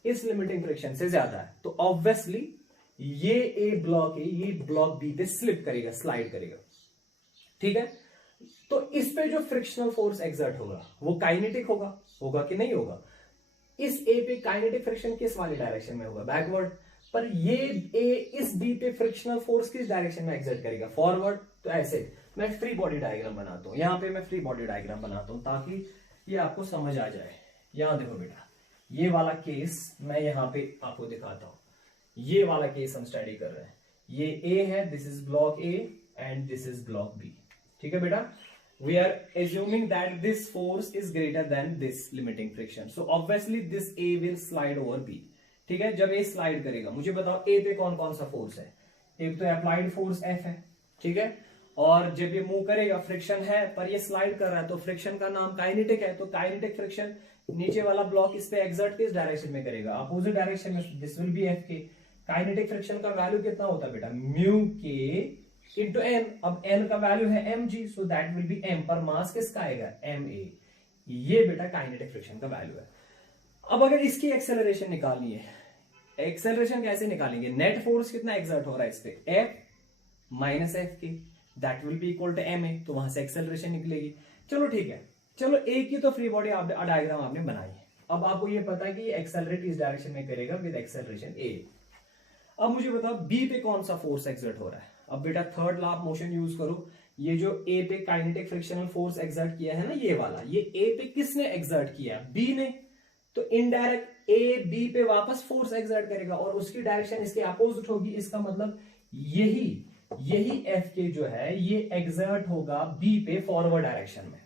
इस लिमिटिंग फ्रिक्शन से ज्यादा है तो ऑब्वियसली ये A ब्लॉक है, ये ब्लॉक B पे स्लिप करेगा, स्लाइड करेगा. ठीक है, तो इस पे जो फ्रिक्शनल फोर्स एक्सर्ट होगा वो काइनेटिक होगा कि नहीं होगा. इस A पे काइनेटिक फ्रिक्शन किस वाली डायरेक्शन में होगा, बैकवर्ड. पर ये A इस B पे फ्रिक्शनल फोर्स किस डायरेक्शन में एक्सर्ट करेगा, फॉरवर्ड. तो ऐसे मैं फ्री बॉडी डायग्राम बनाता हूं, यहां पे मैं फ्री बॉडी डायग्राम बनाता हूं ताकि ये आपको समझ आ जाए. यहां देखो बेटा, ये वाला केस मैं यहां पे आपको दिखाता हूं. ये वाला केस हम स्टडी कर रहे हैं. ये A है, this is block A and this is block B. ठीक है बेटा, we are assuming that this force is greater than this limiting friction, so obviously this A will slide over B. ठीक है, जब A स्लाइड करेगा, मुझे बताओ A पे कौन कौन सा फोर्स है. एक तो अप्लाइड फोर्स F है, ठीक है, और जब ये मूव करेगा फ्रिक्शन है, पर ये स्लाइड कर रहा है तो फ्रिक्शन का नाम काइनेटिक है. तो काइनेटिक फ्रिक्शन नीचे वाला ब्लॉक इस पे एक्सर्ट किस डायरेक्शन में करेगा, अपोजिट डायरेक्शन में. दिस विल बी F के. काइनेटिक फ्रिक्शन का वैल्यू कितना होता है बेटा, म्यू के इंटू एन. अब एन का वैल्यू है mg, so that will B m, पर मास किसका आएगा, ma. ये बेटा काइनेटिक फ्रिक्शन का वैल्यू है. अब अगर इसकी एक्सेलरेशन निकालनी है, एक्सेलरेशन कैसे निकालेंगे, नेट फोर्स कितना एक्सर्ट हो रहा है इस पे, f minus F K, that will be equal to ma. तो वहां से एक्सेलरेशन निकलेगी. चलो ठीक है, चलो A की तो फ्री बॉडी डायग्राम आपने बनाई है. अब आपको ये पता है कि एक्सेलरेट इस डायरेक्शन में करेगा विद एक्सेलरेशन A. अब मुझे बताओ B पे कौन सा फोर्स एक्सर्ट हो रहा है. अब बेटा third law of motion use करो. ये जो A पे काइनेटिक फ्रिक्शनल फोर्स एक्सर्ट किया है ना, ये वाला, ये A पे किसने एक्सर्ट किया, B ने. तो इनडायरेक्ट A B पे वापस फोर्स एक्सर्ट करेगा और उसकी डायरेक्शन इसके अपोजिट होगी. इसका मतलब यही F के जो है ये एक्सर्ट होगा B पे फॉरवर्ड डायरेक्शन में.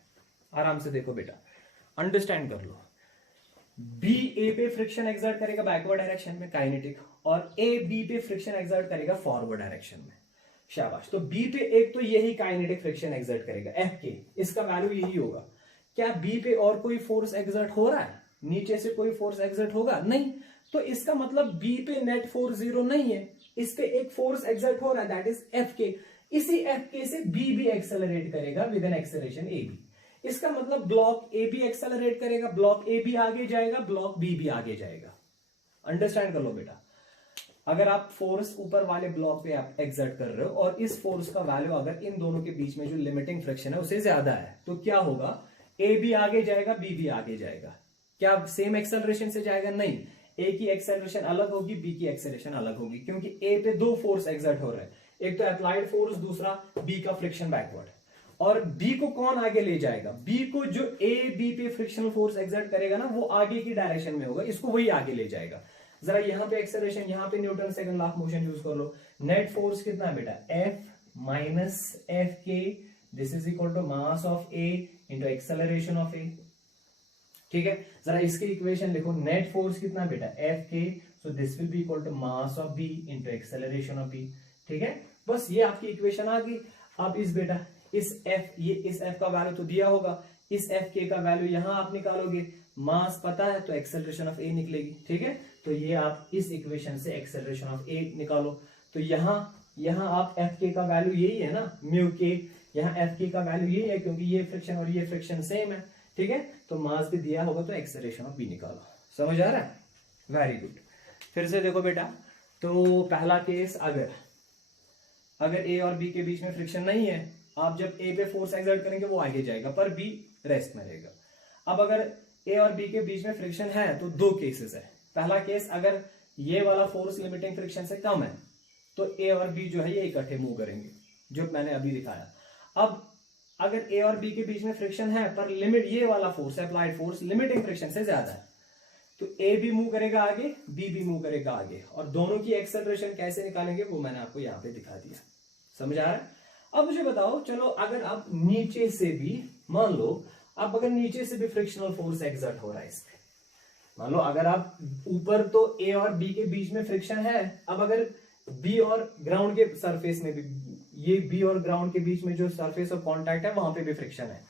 आराम से देखो बेटा, अंडरस्टैंड कर लो. B A पे फ्रिक्शन एक्सर्ट करेगा बैकवर्ड डायरेक्शन में, काइनेटिक, और A B पे फ्रिक्शन एक्सर्ट करेगा फॉरवर्ड डायरेक्शन में. शाबाश. तो B पे एक तो यही काइनेटिक फ्रिक्शन एक्सर्ट करेगा F के, इसका वैल्यू यही होगा. क्या B पे और कोई फोर्स एक्सर्ट हो रहा है, नीचे से कोई फोर्स एक्सर्ट होगा नहीं. तो इसका मतलब B पे नेट फोर्स जीरो नहीं है, इस पे एक फोर्स एक्सर्ट हो रहा है, दैट इज F के. इसी F के से B भी एक्सेलरेट करेगा विद एन एक्सेलरेशन AB. इसका मतलब ब्लॉक A भी एक्सेलरेट करेगा, ब्लॉक A भी आगे जाएगा, ब्लॉक B भी आगे जाएगा. अंडरस्टैंड कर लो बेटा. अगर आप फोर्स ऊपर वाले ब्लॉक पे आप एक्सर्ट कर रहे हो और इस फोर्स का वैल्यू अगर इन दोनों के बीच में जो लिमिटिंग फ्रिक्शन है उसे ज्यादा है, तो क्या होगा, A भी आगे जाएगा, B भी आगे जाएगा. क्या सेम एक्सेलरेशन से जाएगा, नहीं. A की एक्सेलरेशन अलग होगी, B की एक्सेलरेशन अलग होगी, क्योंकि A पे दो फोर्स एक्सर्ट हो रहे हैं, एक तो अप्लाइड फोर्स, दूसरा B का फ्रिक्शन बैकवर्ड. और B को कौन आगे ले जाएगा, B को जो A B पे फ्रिक्शनल फोर्स एक्सर्ट करेगा ना, वो आगे की डायरेक्शन में होगा, इसको वही आगे ले जाएगा. जरा यहाँ पे एक्सेलरेशन, यहाँ पे Newton second law of motion use कर लो. नेट फोर्स कितना है बेटा, F minus F K, this is equal to mass of A into acceleration of A. ठीक है, जरा इसके इक्वेशन लिखो. नेट फोर्स कितना बेटा, F K, so this will be equal to mass of B into acceleration of B. ठीक है, बस ये आपकी इक्वेशन आ गई. अब इस बेटा इस F का वैल्यू तो दिया होगा, इस F के का वैल्यू यहां आप निकालोगे, मास पता है तो एक्सेलरेशन ऑफ A निकलेगी. ठीक है, तो ये आप इस इक्वेशन से एक्सेलरेशन ऑफ A निकालो. तो यहां आप F के का वैल्यू यही है ना, म्यू के. यहाँ F के का वैल्यू यही है क्योंकि ये फ्रिक्शन और ये फ्रिक्शन सेम है. ठीक है, तो मास भी दिया होगा तो एक्सेलरेशन ऑफ बी निकालो। समझ आ रहा है? Very good. फिर से देखो बेटा, तो पहला केस, अगर ए और बी के बीच में फ्रिक्शन नहीं है, आप जब ए पे फोर्स एक्सर्ट करेंगे वो आगे जाएगा पर बी रेस्ट में रहेगा। अब अगर ए और बी के बीच में फ्रिक्शन है तो दो केसेस है। पहला केस, अगर ये वाला फोर्स लिमिटिंग फ्रिक्शन से कम है तो ए और बी जो है ये इकट्ठे मूव करेंगे, जो मैंने अभी दिखाया। अब अगर ए और बी के बीच में फ्रिक्शन है पर लिमिट, ये वाला force applied force limiting friction से ज्यादा है, तो ए भी मूव करेगा आगे, बी भी मूव करेगा आगे, और दोनों की एक्सेलरेशन कैसे निकालेंगे वो मैंने आपको यहाँ पे दिखा दिया। समझ आ रहा है? अब मुझे बताओ, चलो अगर आप नीचे से भी, मान लो अब अगर नीचे से भी फ्रिक्शनल फोर्स एक्सर्ट हो रहा है इसमें, मान लो अगर आप ऊपर, तो ए और बी के बीच में फ्रिक्शन है, अब अगर बी और ग्राउंड के सरफेस में भी, ये बी और ग्राउंड के बीच में जो सरफेस ऑफ कांटेक्ट है वहां पे भी फ्रिक्शन है,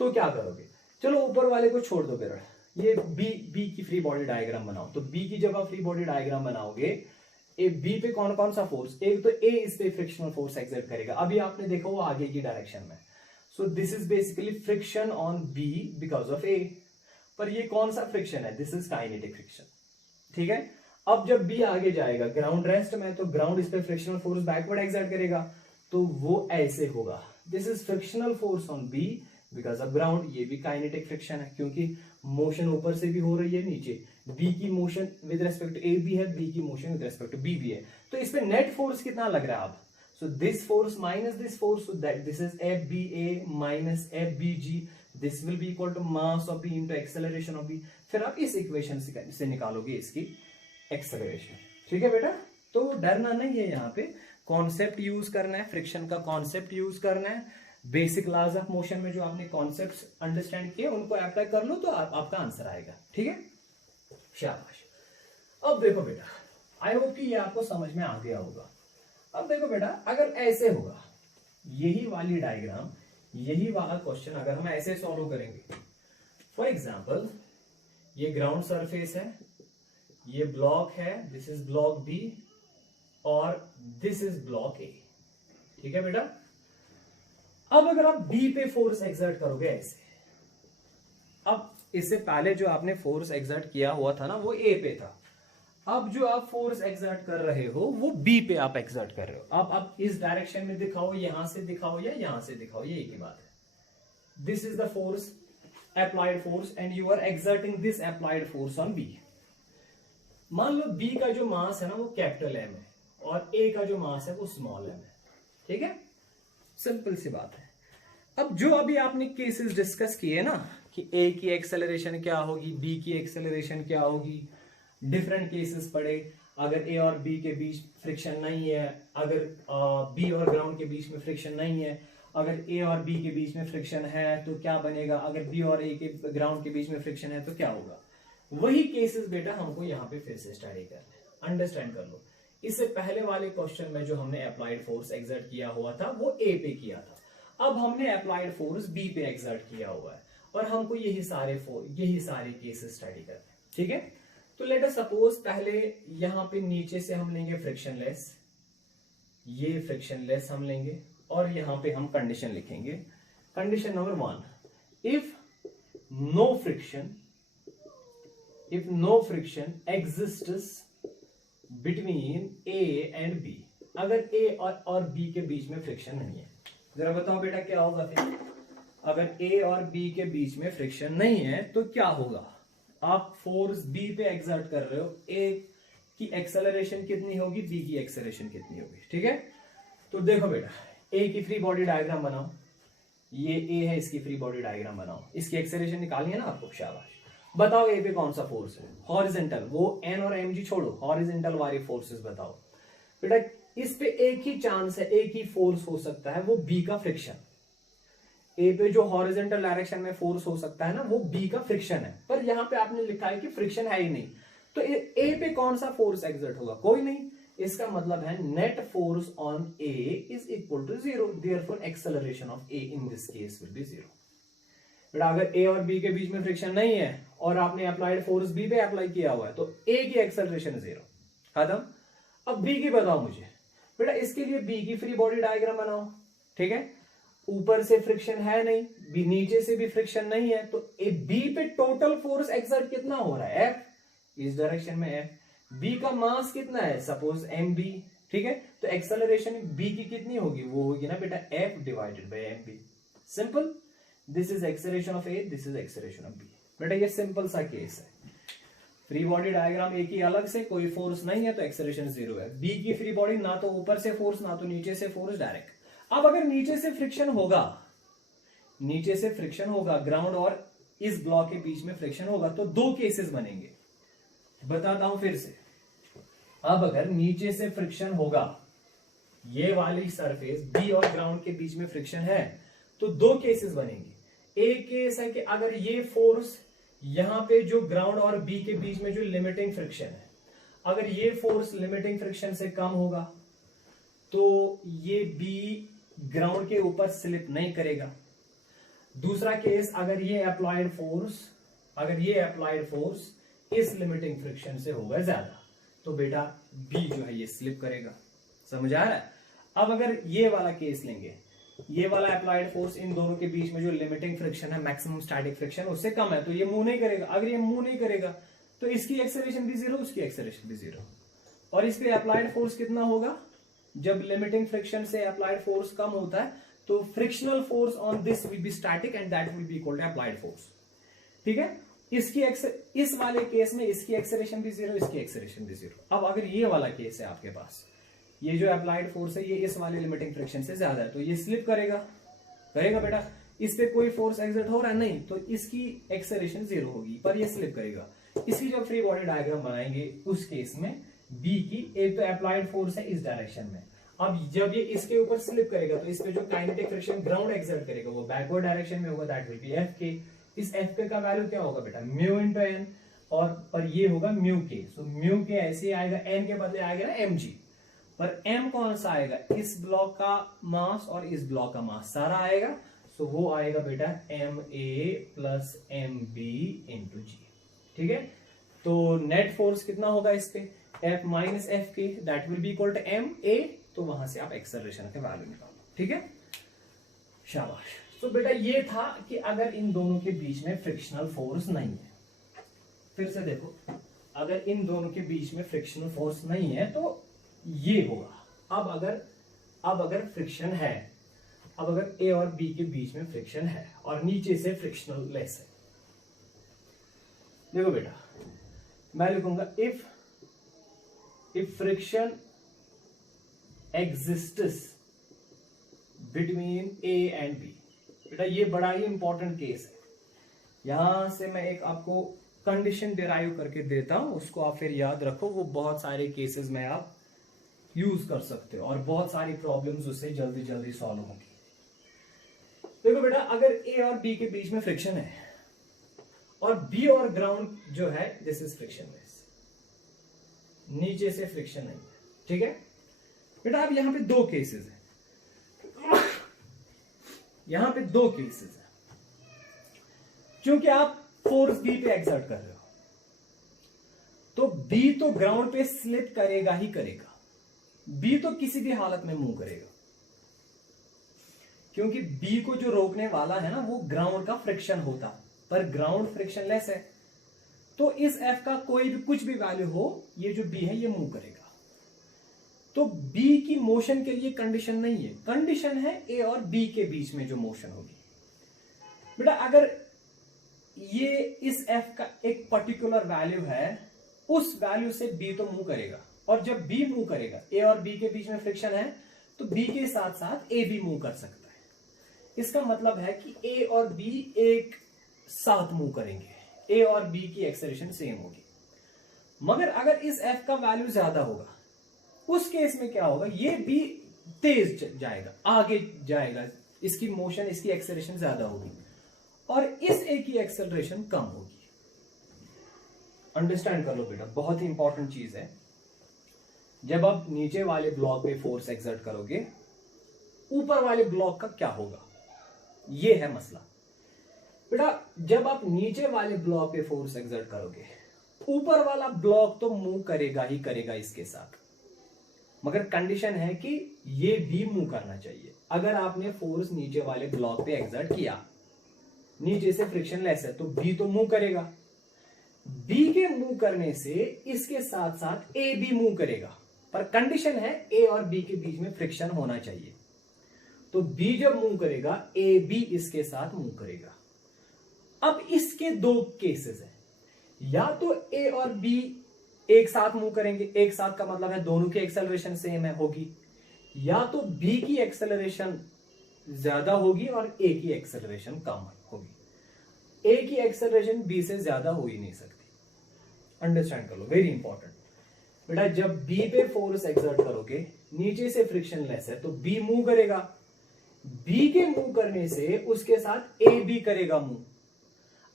तो क्या करोगे? चलो ऊपर वाले को छोड़ दो, फिर ये बी की फ्री बॉडी डायग्राम बनाओ। तो बी की जब आप फ्री बॉडी डायग्राम बनाओगे, ए बी पे कौन कौन सा फोर्स, एक तो ए इस पे फ्रिक्शनल फोर्स एक्सर्ट करेगा, अभी आपने देखा वो आगे की डायरेक्शन में, so this is basically friction on B because of A. पर ये कौन सा फ्रिक्शन है? This is kinetic friction. ठीक है, अब जब बी आगे जाएगा ग्राउंड रेस्ट में, तो ग्राउंड इस पे फ्रिक्शनल फोर्स बैकवर्ड एक्सर्ट करेगा, तो वो ऐसे होगा, this is frictional force on B because of ground. ये भी काइनेटिक फ्रिक्शन है क्योंकि मोशन ऊपर से भी हो रही है नीचे, बी की motion with respect to A भी है, बी की motion with respect to B भी है, तो इस पे नेट फोर्स कितना लग रहा है आप? So this force minus this force, so that this is F B A minus F B G, this will be equal to mass of B into acceleration of B. फिर आप इस equation से निकालोगे इसकी एक्सेलरेशन। ठीक है बेटा, तो डरना नहीं है, यहाँ पे कॉन्सेप्ट यूज करना है, फ्रिक्शन का कॉन्सेप्ट यूज करना है, बेसिक लॉज ऑफ मोशन में जो आपने कॉन्सेप्ट्स अंडरस्टैंड किए उनको अप्लाई कर लो तो आपका आंसर आएगा। ठीक है, शाबाश। अब देखो बेटा, आई होप कि ये आपको समझ में आ गया होगा। अब देखो बेटा, अगर ऐसे होगा, यही वाली डायग्राम, यही वाला क्वेश्चन अगर हम ऐसे सॉल्व करेंगे, फॉर एग्जाम्पल ये ग्राउंड सरफेस है, ये ब्लॉक है, दिस इज ब्लॉक बी और दिस इज ब्लॉक ए। ठीक है बेटा, अब अगर आप बी पे फोर्स एक्सर्ट करोगे ऐसे, अब इससे पहले जो आपने फोर्स एक्सर्ट किया हुआ था ना वो ए पे था, अब जो आप फोर्स एक्सर्ट कर रहे हो वो बी पे आप एक्सर्ट कर रहे हो। अब आप इस डायरेक्शन में दिखाओ, यहां से दिखाओ या यहां से दिखाओ, ये एक ही बात है। This is the force, applied force, and you are exerting this applied force on B. मान लो बी का जो मास है ना वो कैपिटल एम है और ए का जो मास है वो स्मॉल एम है। ठीक है, सिंपल सी बात है। अब जो अभी आपने केसेस डिस्कस किए ना कि ए की एक्सेलरेशन क्या होगी, बी की एक्सेलरेशन क्या होगी, डिफरेंट केसेस पढ़े। अगर ए और बी के बीच फ्रिक्शन नहीं है, अगर बी और ग्राउंड के बीच में फ्रिक्शन नहीं है, अगर ए और बी के बीच में फ्रिक्शन है तो क्या बनेगा, अगर बी और ए के ग्राउंड के बीच में फ्रिक्शन है तो क्या होगा, वही केसेस बेटा हमको यहाँ पे फिर से स्टडी करना है। अंडरस्टैंड कर लो, इससे पहले वाले क्वेश्चन में जो हमने अप्लाइड फोर्स एक्सर्ट किया हुआ था वो ए पे किया था, अब हमने अप्लाइड फोर्स बी पे एक्सर्ट किया हुआ है और हमको यही सारे केसेस स्टडी करने हैं। ठीक है, तो लेट अस सपोज पहले यहाँ पे नीचे से हम लेंगे फ्रिक्शनलेस, ये फ्रिक्शनलेस हम लेंगे और यहाँ पे हम कंडीशन लिखेंगे। Condition number 1, if no friction exists between A and B, अगर ए और बी के बीच में फ्रिक्शन नहीं है। जरा बताओ बेटा क्या होगा फिर, अगर ए और बी के बीच में फ्रिक्शन नहीं है तो क्या होगा, आप फोर्स बी पे एक्सर्ट कर रहे हो, ए की एक्सेलरेशन कितनी होगी, बी की एक्सेलरेशन कितनी होगी। ठीक है, तो देखो बेटा, ए की फ्री बॉडी डायग्राम बनाओ, ये ए है, इसकी फ्री बॉडी डायग्राम बनाओ, इसकी एक्सेलरेशन निकालनी है ना आपको, शाबाश। बताओ ए पे कौन सा फोर्स है, हॉरिजॉन्टल, वो एन और एम जी छोड़ो, हॉरिजॉन्टल वाले फोर्सेस बताओ बेटा। इस पे एक ही चांस है, एक ही फोर्स हो सकता है, वो बी का फ्रिक्शन। ए पे जो हॉरिजॉन्टल डायरेक्शन में फोर्स हो सकता है ना वो बी का फ्रिक्शन है, पर यहां पे आपने लिखा है कि फ्रिक्शन है ही नहीं, तो ए पे कौन सा फोर्स एक्सर्ट होगा, कोई नहीं। इसका मतलब है net force on A is equal to 0, therefore acceleration of A in this case will be 0। बेटा अगर ए और बी के बीच में फ्रिक्शन नहीं है और आपने अप्लाइड फोर्स बी पे अप्लाई किया हुआ है तो ए की एक्सेलरेशन 0, खत्म। अब बी की बताओ मुझे बेटा, इसके लिए बी की फ्री बॉडी डायग्राम बनाओ। ठीक है, ऊपर से फ्रिक्शन है नहीं, बी नीचे से भी फ्रिक्शन नहीं है, तो ए बी पे टोटल फोर्स एक्सर्ट कितना हो रहा है, एफ, इस डायरेक्शन में एफ, बी का मास कितना है, सपोज एम बी, ठीक है, तो एक्सेलरेशन बी की कितनी होगी, वो होगी ना बेटा F divided by M B, simple, this is acceleration of A, this is acceleration of B. बेटा ये सिंपल सा केस है, फ्री बॉडी डायग्राम एक ही, अलग से कोई फोर्स नहीं है तो एक्सेलरेशन 0 है, बी की फ्री बॉडी ना तो ऊपर से फोर्स ना तो नीचे से फोर्स, डायरेक्ट। अब अगर नीचे से फ्रिक्शन होगा, नीचे से फ्रिक्शन होगा, ग्राउंड और इस ब्लॉक के बीच में फ्रिक्शन होगा, तो दो केसेस बनेंगे, बताता हूं फिर से। अब अगर नीचे से फ्रिक्शन होगा, ये वाली सरफेस बी और ग्राउंड के बीच में फ्रिक्शन है, तो दो केसेस बनेंगे। एक केस है कि अगर ये फोर्स यहां पे जो ग्राउंड और बी के बीच में जो लिमिटिंग फ्रिक्शन है, अगर ये फोर्स लिमिटिंग फ्रिक्शन से कम होगा तो ये बी ग्राउंड के ऊपर स्लिप नहीं करेगा। दूसरा केस, अगर ये अप्लाइड फोर्स इस लिमिटिंग फ्रिक्शन से होगा ज्यादा, तो बेटा बी जो है ये स्लिप करेगा, समझ आ रहा है। अब अगर ये वाला केस लेंगे, ये वाला अप्लाइड फोर्स इन दोनों के बीच में जो लिमिटिंग फ्रिक्शन है, मैक्सिमम स्टैटिक फ्रिक्शन उससे कम है, तो ये मूव नहीं करेगा। अगर ये मूव नहीं करेगा तो इसकी एक्सेलरेशन भी 0, उसकी एक्सेलरेशन भी 0, और इस पे अप्लाइड फोर्स कितना होगा, जब लिमिटिंग फ्रिक्शन से अप्लाइड फोर्स कम होता है तो frictional force on this will be static and that will be equal to applied force, ठीक है। इस वाले केस में इसकी एक्सेलरेशन भी 0, इसकी एक्सेलरेशन भी 0। अब अगर ये वाला केस है आपके पास, ये जो अप्लाइड फोर्स है ये इस वाले लिमिटिंग फ्रिक्शन से ज्यादा है, तो ये स्लिप करेगा बेटा, इस पे कोई फोर्स एक्सर्ट हो रहा है नहीं, तो इसकी एक्सेलरेशन 0 होगी, पर ये स्लिप करेगा। इसकी जब फ्री बॉडी डायग्राम बनाएंगे उस केस में बी की एक तो अप्लाइड फोर्स है इस डायरेक्शन में, अब जब ये इसके ऊपर स्लिप करेगा तो इस पे जो काइनेटिक फ्रिक्शन ग्राउंड एक्सर्ट करेगा वो बैकवर्ड डायरेक्शन में होगा, दैट विल बी एफ के। इस एफ के का वैल्यू क्या होगा बेटा, म्यू इंटू एन, और पर ये होगा म्यू के, सो म्यू के ऐसे आएगा, एन के बदले आएगा ना एम जी, पर एम कौन सा आएगा, इस ब्लॉक का मास और इस ब्लॉक का मास सारा आएगा, सो वो आएगा बेटा M A plus M B into G, ठीक है। तो नेट फोर्स कितना होगा इस पे, F minus F K, that will be equal to M A, तो वहां से आप एक्सेलरेशन के वैल्यू निकालो, ठीक है, शाबाश। तो बेटा ये था कि अगर इन दोनों के बीच में फ्रिक्शनल फोर्स नहीं है, फिर से देखो, अगर इन दोनों के बीच में फ्रिक्शनल फोर्स नहीं है तो ये होगा। अब अगर फ्रिक्शन है, अब अगर ए और बी के बीच में फ्रिक्शन है और नीचे से फ्रिक्शनल लेस है, देखो बेटा मैं लिखूंगा if friction exists between A and B, बेटा ये बड़ा ही इंपॉर्टेंट केस है। यहां से मैं एक आपको कंडीशन डिराइव करके देता हूं, उसको आप फिर याद रखो, वो बहुत सारे केसेस में आप यूज कर सकते हो और बहुत सारी प्रॉब्लम्स उससे जल्दी जल्दी सॉल्व होंगी। देखो बेटा अगर ए और बी के बीच में फ्रिक्शन है और बी और ग्राउंड जो है दिस इज फ्रिक्शनलेस, नीचे से फ्रिक्शन नहीं है, ठीक है बेटा। अब यहां पे दो केसेस है, यहां पे दो केसेस है, क्योंकि आप फोर्स बी पे एक्सर्ट कर रहे हो तो बी तो ग्राउंड पे स्लिप करेगा ही करेगा, बी तो किसी भी हालत में मूव करेगा, क्योंकि बी को जो रोकने वाला है ना वो ग्राउंड का फ्रिक्शन होता, पर ग्राउंड फ्रिक्शनलेस है, तो इस एफ का कोई भी कुछ भी वैल्यू हो, ये जो बी है ये मूव करेगा। तो बी की मोशन के लिए कंडीशन नहीं है, कंडीशन है ए और बी के बीच में जो मोशन होगी। बेटा अगर ये इस एफ का एक पर्टिकुलर वैल्यू है, उस वैल्यू से बी तो मूव करेगा, और जब बी मूव करेगा, ए और बी के बीच में फ्रिक्शन है, तो बी के साथ साथ ए भी मूव कर सकता है। इसका मतलब है कि ए और बी एक साथ मूव करेंगे, ए और बी की एक्सेलरेशन सेम होगी। मगर अगर इस एफ का वैल्यू ज्यादा होगा, उस केस में क्या होगा, ये बी तेज जाएगा, आगे जाएगा, इसकी मोशन, इसकी एक्सेलरेशन ज्यादा होगी, और इस ए की एक्सेलरेशन कम होगी। अंडरस्टैंड कर लो बेटा, बहुत ही इंपॉर्टेंट चीज है। जब आप नीचे वाले ब्लॉक पे फोर्स एक्सर्ट करोगे, ऊपर वाले ब्लॉक का क्या होगा, ये है मसला। बेटा जब आप नीचे वाले ब्लॉक पे फोर्स एक्सर्ट करोगे, ऊपर वाला ब्लॉक तो मूव करेगा ही करेगा इसके साथ, मगर कंडीशन है कि ये भी मूव करना चाहिए। अगर आपने फोर्स नीचे वाले ब्लॉक पे एक्सर्ट किया, नीचे से फ्रिक्शन लेस है, तो बी तो मूव करेगा, बी के मूव करने से इसके साथ साथ ए भी मूव करेगा, पर कंडीशन है ए और बी के बीच में फ्रिक्शन होना चाहिए। तो बी जब मूव करेगा, ए भी इसके साथ मूव करेगा। अब इसके दो केसेस हैं, या तो ए और बी एक साथ मूव करेंगे, एक साथ का मतलब है दोनों की एक्सेलरेशन सेम है होगी, या तो बी की एक्सेलरेशन ज्यादा होगी और ए की एक्सेलरेशन कम होगी। ए की एक्सेलरेशन बी से ज्यादा हो ही नहीं सकती। अंडरस्टैंड कर लो, वेरी इंपॉर्टेंट बेटा। जब बी पे फोर्स एक्सर्ट करोगे, नीचे से फ्रिक्शन लेस है, तो बी मूव करेगा, बी के मूव करने से उसके साथ ए भी करेगा मूव।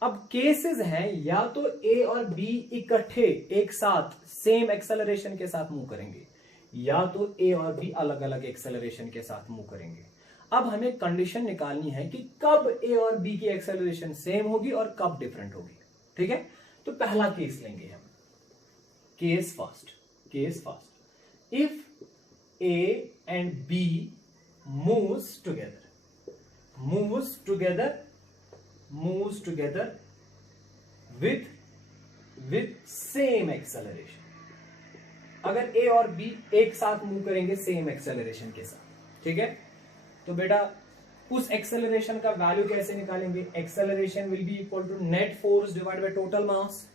अब केसेस हैं, या तो ए और बी इकट्ठे एक साथ सेम एक्सेलरेशन के साथ मूव करेंगे, या तो ए और बी अलग अलग एक्सेलरेशन के साथ मूव करेंगे। अब हमें कंडीशन निकालनी है कि कब ए और बी की एक्सेलरेशन सेम होगी और कब डिफरेंट होगी। ठीक है, तो पहला केस लेंगे हम, case first. If A and B moves together with same acceleration. अगर ए और बी एक साथ मूव करेंगे सेम एक्सेलरेशन के साथ, ठीक है, तो बेटा उस एक्सेलरेशन का वैल्यू कैसे निकालेंगे? Acceleration will be equal to net force divide by total mass.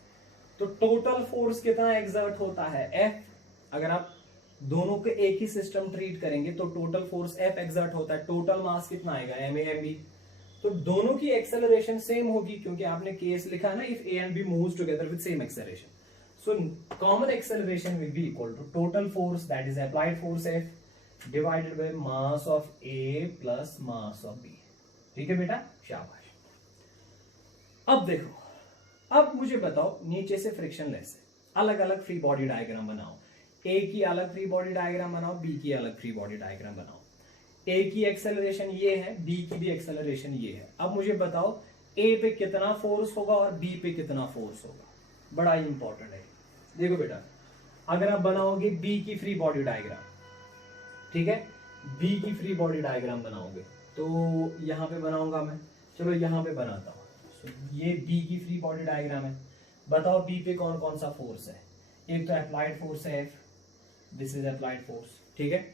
तो टोटल फोर्स कितना एक्सर्ट होता है? एफ। अगर आप दोनों के एक ही सिस्टम ट्रीट करेंगे तो टोटल फोर्स एफ एक्सर्ट होता है, टोटल मास कितना आएगा? M A M B. तो दोनों की एक्सेलरेशन सेम होगी, क्योंकि आपने केस लिखा है ना, if A and B moves together with same acceleration, so common acceleration will be equal to total force that is applied force F divided by mass of A plus mass of B. ठीक है बेटा, शाबाश। अब देखो, अब मुझे बताओ, नीचे से फ्रिक्शन लेस है, अलग अलग फ्री बॉडी डायग्राम बनाओ। ए की अलग फ्री बॉडी डायग्राम बनाओ, बी की अलग फ्री बॉडी डायग्राम बनाओ। ए की एक्सेलरेशन ये है, बी की भी एक्सेलरेशन ये है। अब मुझे बताओ ए पे कितना फोर्स होगा और बी पे कितना फोर्स होगा, बड़ा इंपॉर्टेंट है। देखो बेटा, अगर आप बनाओगे बी की फ्री बॉडी डायग्राम, ठीक है, बी की फ्री बॉडी डायग्राम बनाओगे, तो यहां पे बनाऊंगा मैं, चलो यहां पे बनाता हूं। ये बी की फ्री बॉडी डायग्राम है। बताओ बी पे कौन कौन सा फोर्स है? एक तो अप्लाइड फोर्स है F, this is applied force, ठीक है।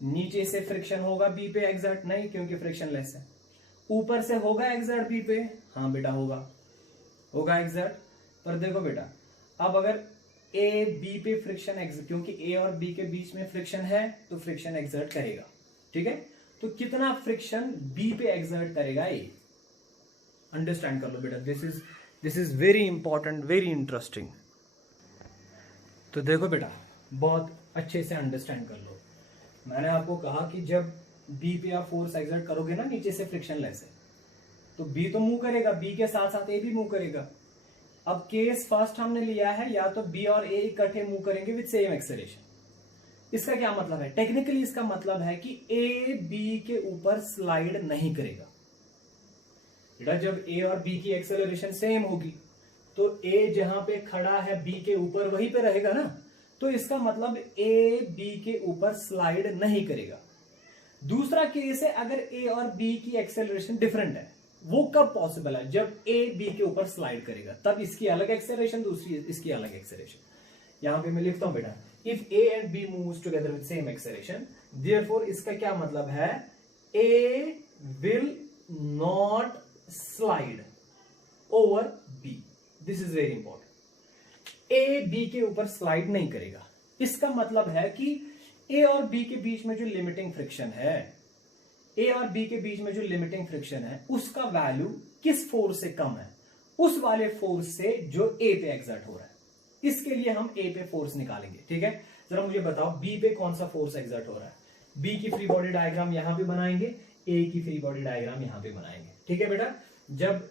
नीचे से फ्रिक्शन होगा बी पे एक्सर्ट? नहीं, क्योंकि फ्रिक्शन लेस है। ऊपर से होगा एक्सर्ट बी पे? हाँ बेटा होगा एक्सर्ट। पर देखो बेटा, अब अगर ए बी पे फ्रिक्शन एक्सर्ट, क्योंकि ए और बी के बीच में फ्रिक्शन है तो फ्रिक्शन एक्सर्ट करेगा, ठीक है। तो कितना फ्रिक्शन बी पे एक्सर्ट करेगा ए? अंडरस्टैंड कर लो बेटा, this is very important, very interesting. तो देखो बेटा, बहुत अच्छे से अंडरस्टैंड कर लो। मैंने आपको कहा कि जब बी पे आप फोर्स एक्सर्ट करोगे ना, नीचे से फ्रिक्शन लेस है, तो बी तो मूव करेगा, बी के साथ साथ ए भी मूव करेगा। अब केस फर्स्ट हमने लिया है, या तो बी और ए इकट्ठे मूव करेंगे विद सेम एक्सेलरेशन। इसका क्या मतलब है? टेक्निकली इसका मतलब है कि ए बी के ऊपर स्लाइड नहीं करेगा बेटा। जब ए और बी की एक्सेलरेशन सेम होगी तो ए जहां पे खड़ा है बी के ऊपर वहीं पे रहेगा ना, तो इसका मतलब ए बी के ऊपर स्लाइड नहीं करेगा। दूसरा केस है, अगर ए और बी की एक्सेलरेशन डिफरेंट है, वो कब पॉसिबल है? जब ए बी के ऊपर स्लाइड करेगा, तब इसकी अलग एक्सेलरेशन, दूसरी इसकी अलग एक्सेलरेशन। यहां पे मैं लिखता हूं बेटा, if A and B moves together with same acceleration, therefore इसका क्या मतलब है? A will not slide over B. This is very important. A B के ऊपर स्लाइड नहीं करेगा। इसका मतलब है कि ए और बी के बीच में जो लिमिटिंग फ्रिक्शन है, ए और बी के बीच में जो लिमिटिंग फ्रिक्शन है, उसका वैल्यू किस फोर्स से कम है? उस वाले फोर्स से जो ए पे एक्सर्ट हो रहा है। इसके लिए हम ए पे फोर्स निकालेंगे, ठीक है। जरा मुझे बताओ बी पे कौन सा फोर्स एक्सर्ट हो रहा है? बी की फ्री बॉडी डायग्राम यहां पे बनाएंगे, ए की फ्री बॉडी डायग्राम यहां पे बनाएंगे, ठीक है बेटा। जब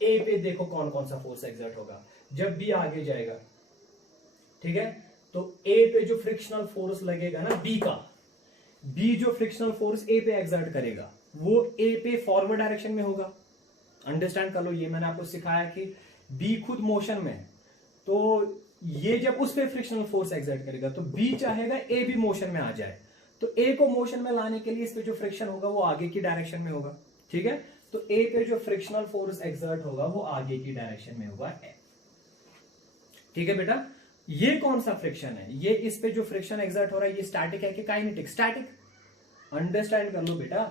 ए पे देखो कौन कौन सा फोर्स एक्सर्ट होगा, जब बी आगे जाएगा, ठीक है, तो ए पे जो फ्रिक्शनल फोर्स लगेगा ना बी का, बी जो फ्रिक्शनल फोर्स ए पे एक्सर्ट करेगा वो ए पे फॉरवर्ड डायरेक्शन में होगा। अंडरस्टैंड कर लो, ये मैंने आपको सिखाया कि बी खुद मोशन में है, तो ये जब उस पे फ्रिक्शनल फोर्स एक्सर्ट करेगा तो बी चाहेगा ए भी मोशन में आ जाए, तो ए को मोशन में लाने के लिए इस पे जो फ्रिक्शन होगा वो आगे की डायरेक्शन में होगा, ठीक है। तो ए पे जो फ्रिक्शनल फोर्स एक्सर्ट होगा वो आगे की डायरेक्शन में होगा ए, ठीक है बेटा। ये कौन सा फ्रिक्शन है, ये इस पे जो फ्रिक्शन एक्सर्ट हो रहा है ये स्टैटिक है कि काइनेटिक? स्टैटिक। अंडरस्टैंड कर लो बेटा,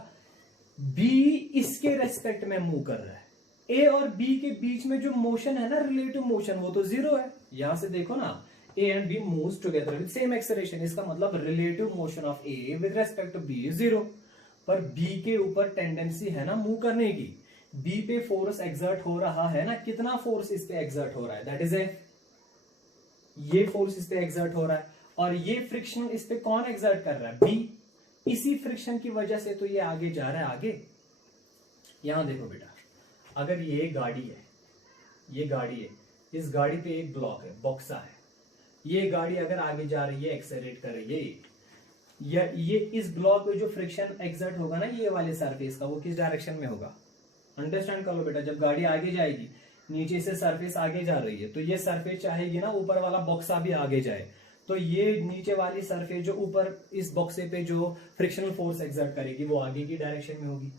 बी इसके रेस्पेक्ट में मूव कर रहा है, ए और बी के बीच में जो मोशन है ना रिलेटिव मोशन वो तो जीरो है। यहां से देखो ना, A and B moves together with same acceleration, इसका मतलब relative motion of A with respect to B is zero. पर बी के ऊपर टेंडेंसी है ना मूव करने की, बी पे फोर्स एक्सर्ट हो रहा है ना, कितना फोर्स इस पे एक्सर्ट हो रहा है, दैट इज ए, ये फोर्स इस पे एक्सर्ट हो रहा है, और ये फ्रिक्शन इस पे कौन एक्सर्ट कर रहा है, बी। इसी फ्रिक्शन की वजह से तो ये आगे जा रहा है आगे। यहां देखो बेटा, अगर ये गाड़ी है, ये गाड़ी है, इस गाड़ी पे एक ब्लॉक है, बॉक्सा है, ये गाड़ी अगर आगे जा रही है एक्सेलरेट कर रही है, या ये इस ब्लॉक पे जो फ्रिक्शन एक्सर्ट होगा ना ये वाले सरफेस का, वो किस डायरेक्शन में होगा? अंडरस्टैंड कर लो बेटा, जब गाड़ी आगे जाएगी, नीचे से सरफेस आगे जा रही है, तो ये सरफेस चाहेगी ना ऊपर वाला बॉक्सा भी आगे जाए, तो ये नीचे वाली सरफेस जो ऊपर इस बॉक्से पे जो फ्रिक्शनल फोर्स एक्सर्ट करेगी वो आगे की डायरेक्शन में होगी।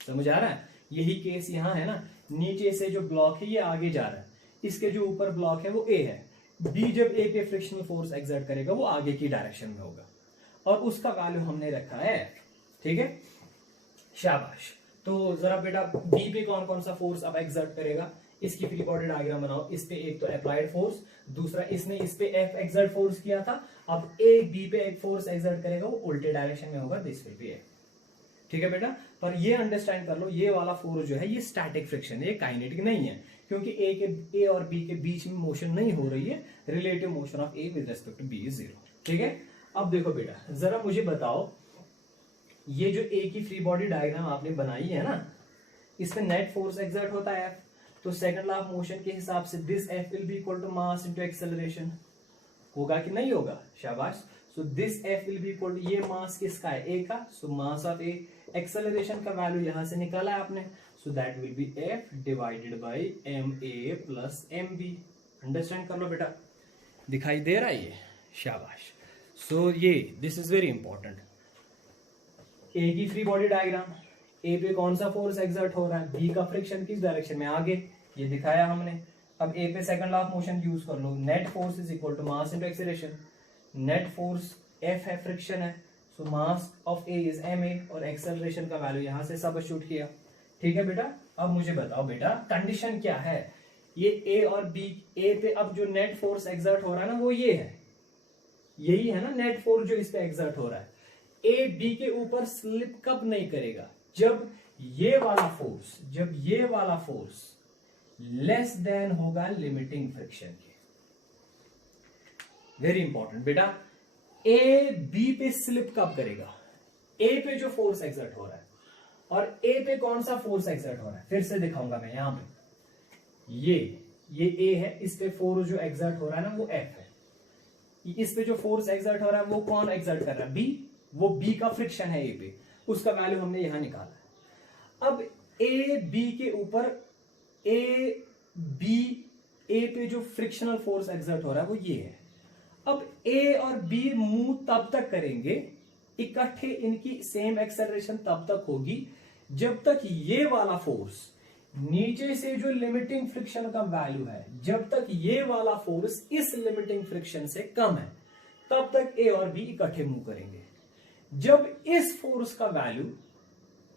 समझ आ रहा है? यही केस यहाँ है ना, नीचे से जो ब्लॉक है ये आगे जा रहा है, इसके जो ऊपर ब्लॉक है वो ए है, बी जब ए पे फ्रिक्शनल फोर्स एक्सर्ट करेगा वो आगे की डायरेक्शन में होगा, और उसका वैल्यू हमने रखा है, ठीक है, शाबाश। तो जरा बेटा बी पे कौन कौन सा फोर्स अब एक्सर्ट करेगा, इसकी फ्री बॉडी डायग्राम बनाओ। इस पे एक तो अप्लाइड फोर्स, दूसरा इसने इस पे एफ एक्सर्ट फोर्स किया था, अब ए बी पे एक फोर्स एक्सर्ट करेगा वो उल्टे डायरेक्शन में होगा, दिस विल बी ए, ठीक है बेटा। पर ये अंडरस्टैंड कर लो, ये वाला फोर्स जो है ये स्टैटिक फ्रिक्शन है, ये काइनेटिक नहीं है, क्योंकि ए और बी के बीच में मोशन नहीं हो रही है, relative motion of A with respect to B is zero, ठीक है। अब देखो बेटा, जरा मुझे बताओ, ये जो ए की फ्री बॉडी डायग्राम आपने बनाई है ना, इसमें नेट फोर्स एक्सर्ट होता है एफ, तो सेकंड लॉ ऑफ मोशन के हिसाब से this F will be equal to mass into acceleration, होगा कि नहीं होगा? शाबाश। So this F will be equal to, ये मास किसका है, ए का, so mass of A, acceleration का वैल्यू यहां से निकाला है आपने, so that will be F divided by M A plus M B. Understand कर लो बेटा, दिखाई दे रहा है ये? शाबाश। सो ये दिस इज वेरी इंपॉर्टेंट। ए की फ्री बॉडी डायग्राम, ए पे कौन सा फोर्स एक्सर्ट हो रहा है, बी का फ्रिक्शन किस डायरेक्शन में, आगे, ये दिखाया हमने। अब ए पे second law of motion use कर लो, net force is equal to mass into acceleration, net force F है, फ्रिक्शन है, so mass of A is M A, और एक्सेलरेशन का वैल्यू यहां से सबस्टिट्यूट किया, ठीक है बेटा। अब मुझे बताओ बेटा कंडीशन क्या है, ये ए और बी, ए पे अब जो नेट फोर्स एक्सर्ट हो रहा है ना वो ये है, यही है ना नेट फोर्स जो इस पे एक्सर्ट हो रहा है। ए बी के ऊपर स्लिप कब नहीं करेगा, जब ये वाला फोर्स, जब ये वाला फोर्स लेस देन होगा लिमिटिंग फ्रिक्शन के। वेरी इंपॉर्टेंट बेटा, ए बी पे स्लिप कब करेगा, ए पे जो फोर्स एक्सर्ट हो रहा है, और ए पे कौन सा फोर्स एक्सर्ट हो रहा है, फिर से दिखाऊंगा मैं यहां पे, ये ए है, इस पे फोर्स जो एक्सर्ट हो रहा है ना वो एफ है, इस पे जो फोर्स एक्सर्ट हो रहा है वो कौन एक्सर्ट कर रहा है, बी, वो बी का फ्रिक्शन है ए पे, उसका वैल्यू हमने यहां निकाला है। अब ए बी के ऊपर, ए पे जो फ्रिक्शनल फोर्स एक्सर्ट हो रहा है वो ये है। अब ए और बी मूव तब तक करेंगे इकट्ठे, इनकी सेम एक्सेलरेशन तब तक होगी जब तक ये वाला फोर्स नीचे से जो लिमिटिंग फ्रिक्शन का वैल्यू है, जब तक ये वाला फोर्स इस लिमिटिंग फ्रिक्शन से कम है तब तक ए और बी इकट्ठे मूव करेंगे। जब इस फोर्स का वैल्यू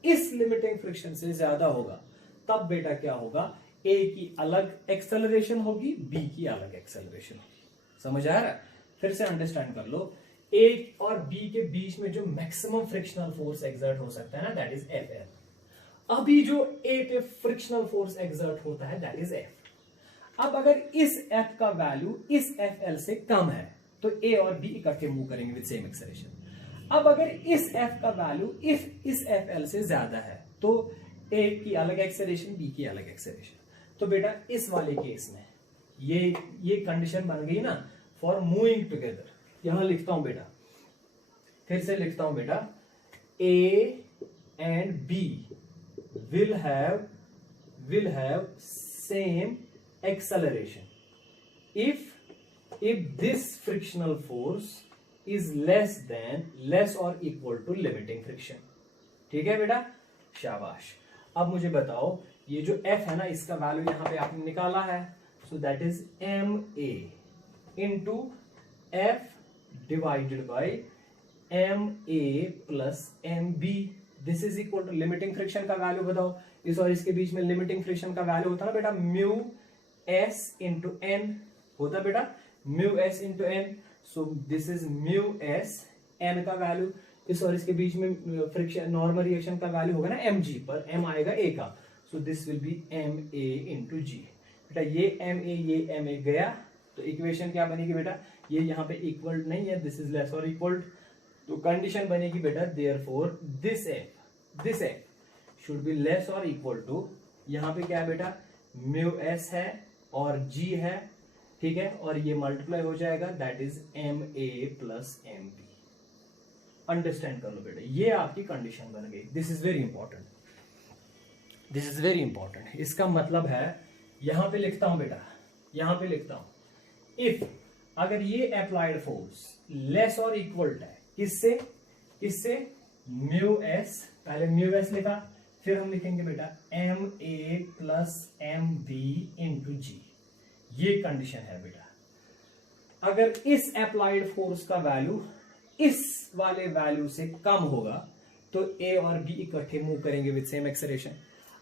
इस लिमिटिंग फ्रिक्शन से ज्यादा होगा तब बेटा क्या होगा, ए की अलग एक्सेलरेशन होगी, बी की अलग एक्सेलरेशन होगी। समझ आ रहा है? फिर से अंडरस्टैंड कर लो, ए और बी के बीच में जो मैक्सिमम फ्रिक्शनल फोर्स एक्सर्ट हो सकता है ना दैट इज एफ एल। अभी जो ए पे फ्रिक्शनल फोर्स एक्सर्ट होता है दैट इज एफ। अब अगर इस एफ का वैल्यू इस एफ एल से कम है तो ए और बी इकट्ठे मूव करेंगे विद सेम एक्सेलरेशन। अब अगर इस एफ का वैल्यू इस एफ एल से ज्यादा है तो ए की अलग एक्सेलरेशन, बी की अलग एक्सेलरेशन। तो बेटा इस वाले केस में ये कंडीशन बन गई ना फॉर मूविंग टुगेदर। यहां लिखता हूं बेटा, फिर से लिखता हूं बेटा, A and B will have same acceleration if this frictional force is less और इक्वल टू लिमिटिंग फ्रिक्शन। ठीक है बेटा, शाबाश। अब मुझे बताओ, ये जो F है ना, इसका वैल्यू यहां पे आपने निकाला है, so that is MA into F divided by MA plus MB। This is equal to limiting friction का वैल्यू बताओ। इस और इसके बीच में लिमिटिंग फ्रिक्शन का वैल्यू होता है ना बेटा, म्यू S इंटू N होता बेटा, mu S into N। So this is mu S, N का वैल्यू, इस और इसके बीच में फ्रिक्शन नॉर्मल रिएक्शन का वैल्यू होगा ना mg, पर m आएगा a का, so this will be ma into G. बेटा ये ma ये ma गया, तो इक्वेशन क्या बनेगी बेटा, ये यहाँ पे इक्वल नहीं है, दिस इज लेस और इक्वल, तो कंडीशन बनेगी बेटा therefore this f should be less और इक्वल टू, यहाँ पे क्या है बेटा, म्यू s है और g है, ठीक है, और ये मल्टीप्लाई हो जाएगा, that is ma plus mb। Understand कर लो बेटा, ये आपकी कंडीशन बन गई। This is very important, this is very important. इसका मतलब है, यहां पे लिखता हूं बेटा, यहां पे लिखता हूं, इफ अगर ये अप्लाइड फोर्स लेस और इक्वल है किससे म्यू एस, पहले म्यू एस लिखा, फिर हम लिखेंगे बेटा M A plus M B into G. ये कंडीशन है बेटा। अगर इस अप्लाइड फोर्स का वैल्यू इस वाले वैल्यू से कम होगा तो ए और बी इकट्ठे मूव करेंगे विद सेम एक्सेलरेशन।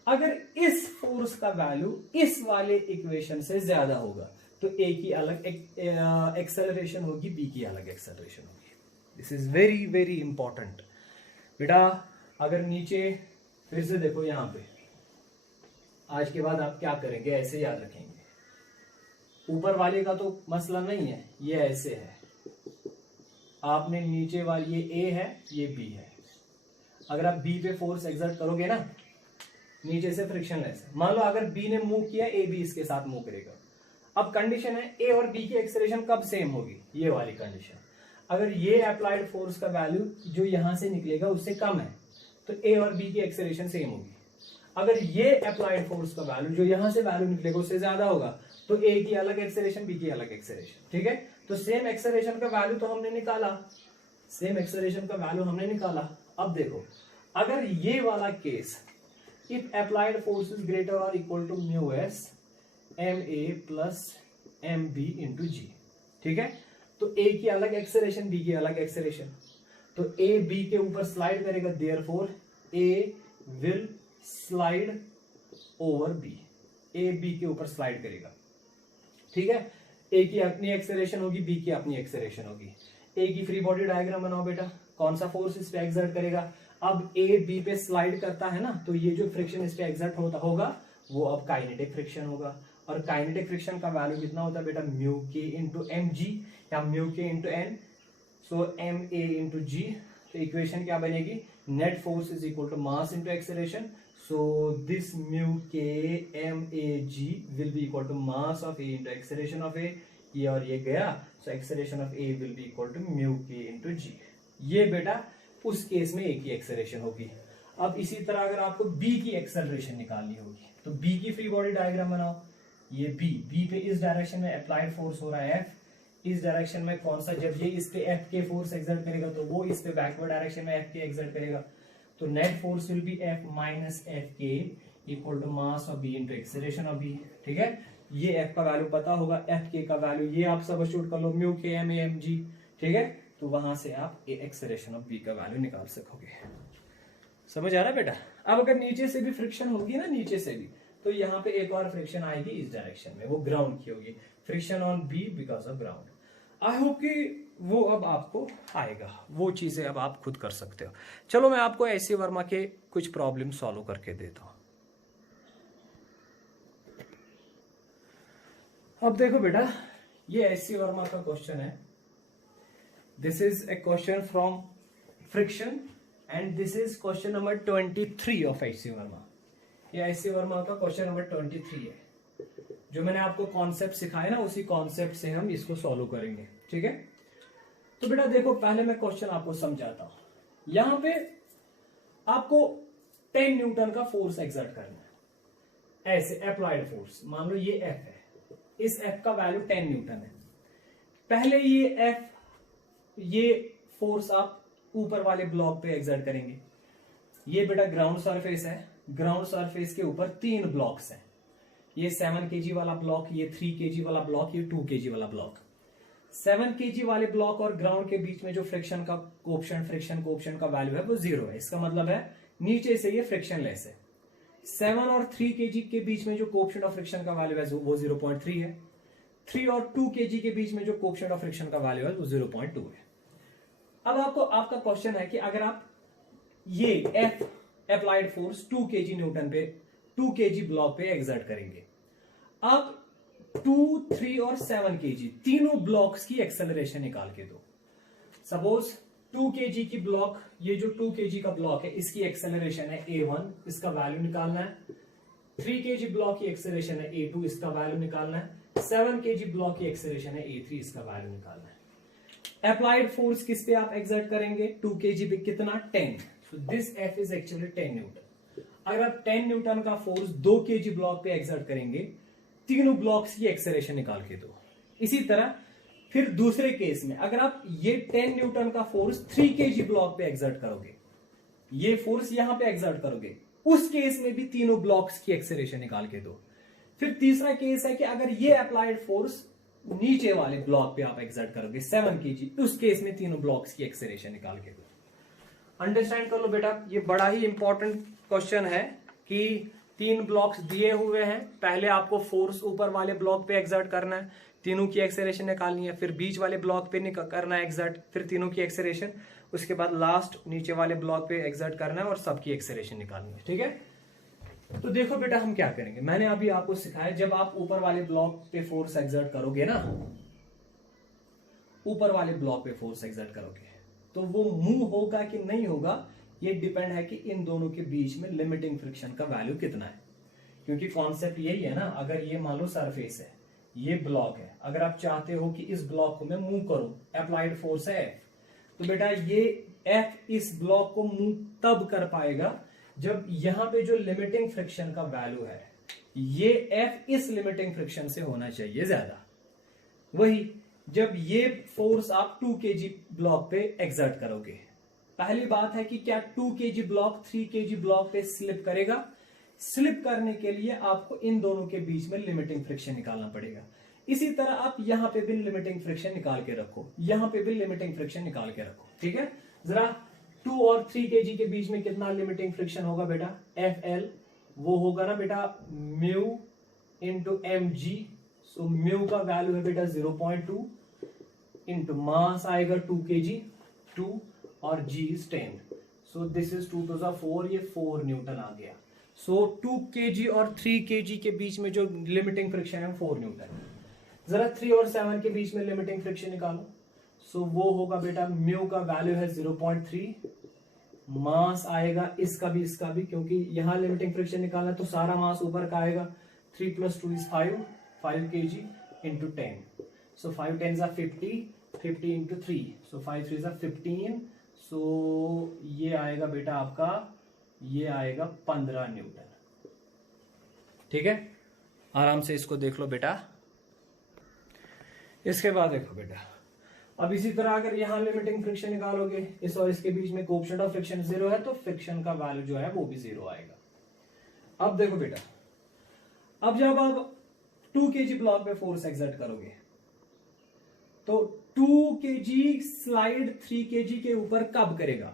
अगर इस फोर्स का वैल्यू इस वाले इक्वेशन से ज्यादा होगा तो ए की अलग एक्सेलरेशन होगी, बी की अलग एक्सेलरेशन होगी। This is very very important बेटा। अगर नीचे फिर से देखो, यहां पे आज के बाद आप क्या करेंगे, ऐसे याद रखेंगे। ऊपर वाले का तो मसला नहीं है, ये ऐसे है, आपने नीचे वाली ये ए है ये बी है, अगर आप बी पे फोर्स एक्सर्ट करोगे ना, नीचे से फ्रिक्शन लेस है, मान लो अगर बी ने मूव किया, ए बी इसके साथ मूव करेगा। अब कंडीशन है ए और बी की एक्सेलरेशन कब सेम होगी, ये वाली कंडीशन। अगर ये अप्लाइड फोर्स का वैल्यू जो यहां से निकलेगा उससे कम है तो ए और बी की एक्सेलरेशन सेम होगी। अगर ये अप्लाइड फोर्स का वैल्यू जो यहां से वैल्यू निकलेगा उससे ज्यादा होगा तो ए की अलग एक्सेलरेशन, बी की अलग एक्सेलरेशन। ठीक है, तो सेम एक्सेलरेशन का वैल्यू तो हमने निकाला, सेम एक्सेलरेशन का वैल्यू हमने निकाला। अब देखो, अगर ये वाला case, if applied force is greater और equal to mu S M A plus M B into G, ठीक है, तो ए की अलग एक्सेलरेशन, बी की अलग एक्सेलरेशन, तो ए बी के ऊपर स्लाइड करेगा, therefore A will slide over B, A B के ऊपर स्लाइड करेगा। ठीक है, ए की अपनी एक्सेलरेशन होगी, बी की अपनी एक्सेलरेशन होगी। ए की फ्री बॉडी डायग्राम बनाओ बेटा, कौन सा फोर्स इस पे एक्सर्ट करेगा। अब ए बी पे स्लाइड करता है ना, तो ये जो फ्रिक्शन इस पे एक्सर्ट होगा वो अब काइनेटिक फ्रिक्शन होगा, और काइनेटिक फ्रिक्शन का वैल्यू कितना होता है बेटा, mu K into M G या mu K into N, so M A into G. तो इक्वेशन क्या बनेगी, net force is equal to mass into acceleration, so this mu k m a g will be equal to mass of a into acceleration of a, ये और ये गया, so acceleration of a will be equal to mu k into g। ये बेटा उस case में a की acceleration होगी। अब इसी तरह अगर आपको b की एक्सेलरेशन निकालनी होगी तो b की फ्री बॉडी डायग्राम बनाओ। ये b पे इस डायरेक्शन में अप्लाइड फोर्स हो रहा है f, इस डायरेक्शन में कौन सा, जब ये इस पे f के फोर्स एक्सर्ट करेगा तो वो इस पे बैकवर्ड डायरेक्शन में f के एक्सर्ट करेगा, तो net force will be F minus F K equal to mass of B into acceleration of B. ठीक है, ये F का वैल्यू पता होगा, एफ के का वैल्यू ये आप सब्स्टिट्यूट कर लो, म्यू के एम ए एम जी। ठीक है, तो वहां से आप एक्सेलरेशन ऑफ बी का वैल्यू निकाल सकोगे। समझ आ रहा है बेटा। अब अगर नीचे से भी फ्रिक्शन होगी ना, नीचे से भी, तो यहाँ पे एक और फ्रिक्शन आएगी इस डायरेक्शन में, वो ग्राउंड की होगी, friction on B because of ground. I hope कि वो अब आपको आएगा, वो चीजें अब आप खुद कर सकते हो। चलो मैं आपको एस सी वर्मा के कुछ प्रॉब्लम सॉल्व करके देता हूं। अब देखो बेटा, ये एस सी वर्मा का क्वेश्चन है। This is a question from friction and this is question number 23 of S C Verma. ये एस सी वर्मा का क्वेश्चन नंबर 23 है। जो मैंने आपको कॉन्सेप्ट सिखाया ना, उसी कॉन्सेप्ट से हम इसको सॉल्व करेंगे। ठीक है, तो बेटा देखो, पहले मैं क्वेश्चन आपको समझाता हूं। यहां पे आपको 10 न्यूटन का फोर्स एक्सर्ट करना है, ऐसे अप्लाइड फोर्स। मान लो ये F है, इस F का वैल्यू 10 न्यूटन है। पहले ये F ये फोर्स आप ऊपर वाले ब्लॉक पे एक्सर्ट करेंगे। ये बेटा ग्राउंड सरफेस है, ग्राउंड सरफेस के ऊपर 3 ब्लॉक्स हैं, ये 7 kg वाला ब्लॉक, ये 3 kg वाला ब्लॉक, ये 2 kg वाला ब्लॉक। 7 kg वाले ब्लॉक और ग्राउंड के बीच में जो फ्रिक्शन कोएफिशिएंट का वैल्यू है वो 0 है। इसका मतलब है नीचे से ये फ्रिक्शन लेस है। 7 और 3 kg के बीच में जो कोएफिशिएंट ऑफ फ्रिक्शन का वैल्यू है वो 0.3 है। 3 और 2 kg के बीच में जो कोएफिशिएंट ऑफ फ्रिक्शन का वैल्यू है वो 0.2 है। अब आपका क्वेश्चन है कि अगर आप ये F applied force 2 kg Newton पे 2 kg ब्लॉक पे एक्सर्ट करेंगे, अब 2, 3 और 7 kg तीनों ब्लॉक्स की एक्सेलरेशन निकाल के दो। सपोज 2 kg की ब्लॉक, ये जो 2 kg का ब्लॉक है इसकी एक्सेलरेशन है a1, इसका वैल्यू निकालना है। 3 kg ब्लॉक की एक्सेलरेशन है a2, इसका वैल्यू निकालना है। 7 kg ब्लॉक की एक्सेलरेशन है a3, इसका वैल्यू निकालना है। अप्लाइड फोर्स किस पे आप एक्सर्ट करेंगे? 2 kg पे कितना? 10। So this F is actually 10 Newton. अगर आप 10 न्यूटन का फोर्स 2 kg ब्लॉक पे एक्सर्ट करेंगे, तीनों ब्लॉक्स की एक्सेलरेशन निकाल के दो। इसी तरह फिर दूसरे केस में अगर आप ये 10 न्यूटन का फोर्स 3 kg ब्लॉक पे एक्सर्ट करोगे, ये फोर्स यहां पे एक्सर्ट करोगे, उस केस में भी तीनों ब्लॉक्स की एक्सेलरेशन निकाल के दो। फिर तीसरा केस है कि अगर ये अप्लाइड फोर्स नीचे वाले ब्लॉक पे आप एक्सर्ट करोगे 7 kg, उस केस में तीनों ब्लॉक्स की एक्सेलरेशन निकाल के दो। अंडरस्टैंड कर लो बेटा, ये बड़ा ही इंपॉर्टेंट क्वेश्चन है कि 3 ब्लॉक्स दिए हुए हैं, पहले आपको फोर्स ऊपर वाले ब्लॉक पे एक्सर्ट करना है, तीनों की एक्सेलरेशन निकालनी है, फिर बीच वाले ब्लॉक पे करना है एक्सर्ट, फिर तीनों की एक्सेलरेशन, उसके बाद लास्ट नीचे वाले ब्लॉक पे एक्सर्ट करना है और सबकी एक्सेलरेशन निकालनी है। ठीक है, तो देखो बेटा हम क्या करेंगे, मैंने अभी आपको सिखाया, जब आप ऊपर वाले ब्लॉक पे फोर्स एक्सर्ट करोगे ना, ऊपर वाले ब्लॉक पे फोर्स एक्सर्ट करोगे तो वो मूव होगा कि नहीं होगा, ये डिपेंड है कि इन दोनों के बीच में लिमिटिंग फ्रिक्शन का वैल्यू कितना है। क्योंकि कॉन्सेप्ट यही है ना, अगर ये मान लो सरफेस है, ये ब्लॉक है, अगर आप चाहते हो कि इस ब्लॉक को मैं मूव करूं, अप्लाइड फोर्स है F, तो बेटा ये F इस ब्लॉक को मूव तब कर पाएगा जब यहां पे जो लिमिटिंग फ्रिक्शन का वैल्यू है, ये F इस लिमिटिंग फ्रिक्शन से होना चाहिए ज्यादा। वही जब ये फोर्स आप 2 kg ब्लॉक पे एक्सर्ट करोगे, पहली बात है कि क्या 2 kg block 3 kg block pay slip करेगा? स्लिप करने के लिए आपको इन दोनों के बीच में लिमिटिंग फ्रिक्शन निकालना पड़ेगा। इसी तरह आप यहां पे भी लिमिटिंग फ्रिक्शन निकाल के रखो, यहां पे भी लिमिटिंग फ्रिक्शन निकाल के रखो। ठीक है, जरा 2 और 3 kg के बीच में कितना लिमिटिंग फ्रिक्शन होगा बेटा? FL, वो होगा ना बेटा म्यू इंटू mg। सो म्यू का वैल्यू है बेटा 0.2 इंटू मास आएगा 2 kg 2 और g is 10। So this is 2 to the 4, ये 4 न्यूटन आ गया। सो 2 kg और 3 kg के बीच में जो लिमिटिंग फ्रिक्शन है 4 न्यूटन। जरा 3 और 7 के बीच में लिमिटिंग फ्रिक्शन निकालो। सो वो होगा बेटा म्यू का वैल्यू है 0.3, मास आएगा इसका भी, क्योंकि यहां लिमिटिंग फ्रिक्शन निकालना तो सारा मास ऊपर का आएगा। 3 + 2 is 5 kg into 10। So 5 10s are 50, 50 into 3, so 5 3s are 15। so ये आएगा बेटा आपका, ये आएगा 15 न्यूटन। ठीक है, आराम से इसको देख लो बेटा। इसके बाद देखो बेटा, अब इसी तरह अगर यहां लिमिटिंग फ्रिक्शन निकालोगे, इस और इसके बीच में कोएफिशिएंट ऑफ फ्रिक्शन 0 है, तो फ्रिक्शन का वैल्यू जो है वो भी 0 आएगा। अब देखो बेटा, अब जब आप 2 kg ब्लॉक पे फोर्स एक्सर्ट करोगे तो 2 kg स्लाइड 3 kg के ऊपर कब करेगा?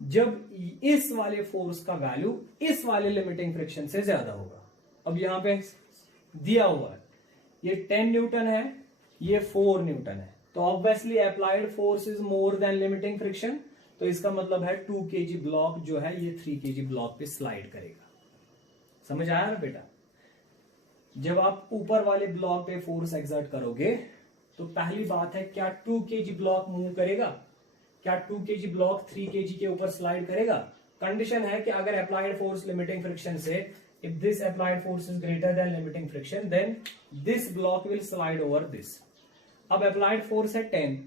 जब इस वाले फोर्स का वैल्यू इस वाले लिमिटिंग फ्रिक्शन से ज्यादा होगा। अब यहां पे दिया हुआ है ये 10 न्यूटन है, ये 4 न्यूटन है, तो obviously applied force is more than limiting friction, तो इसका मतलब है 2 kg ब्लॉक जो है ये 3 kg ब्लॉक पे स्लाइड करेगा। समझ आया ना बेटा? जब आप ऊपर वाले ब्लॉक पे फोर्स एक्सर्ट करोगे तो पहली बात है, क्या 2 kg ब्लॉक मूव करेगा? क्या 2 kg ब्लॉक 3 kg के ऊपर स्लाइड करेगा? कंडीशन है कि अगर अप्लाइड फोर्स लिमिटिंग फ्रिक्शन से, if this applied force is greater than limiting friction, then this block will slide over this. अब अप्लाइड फोर्स है 10,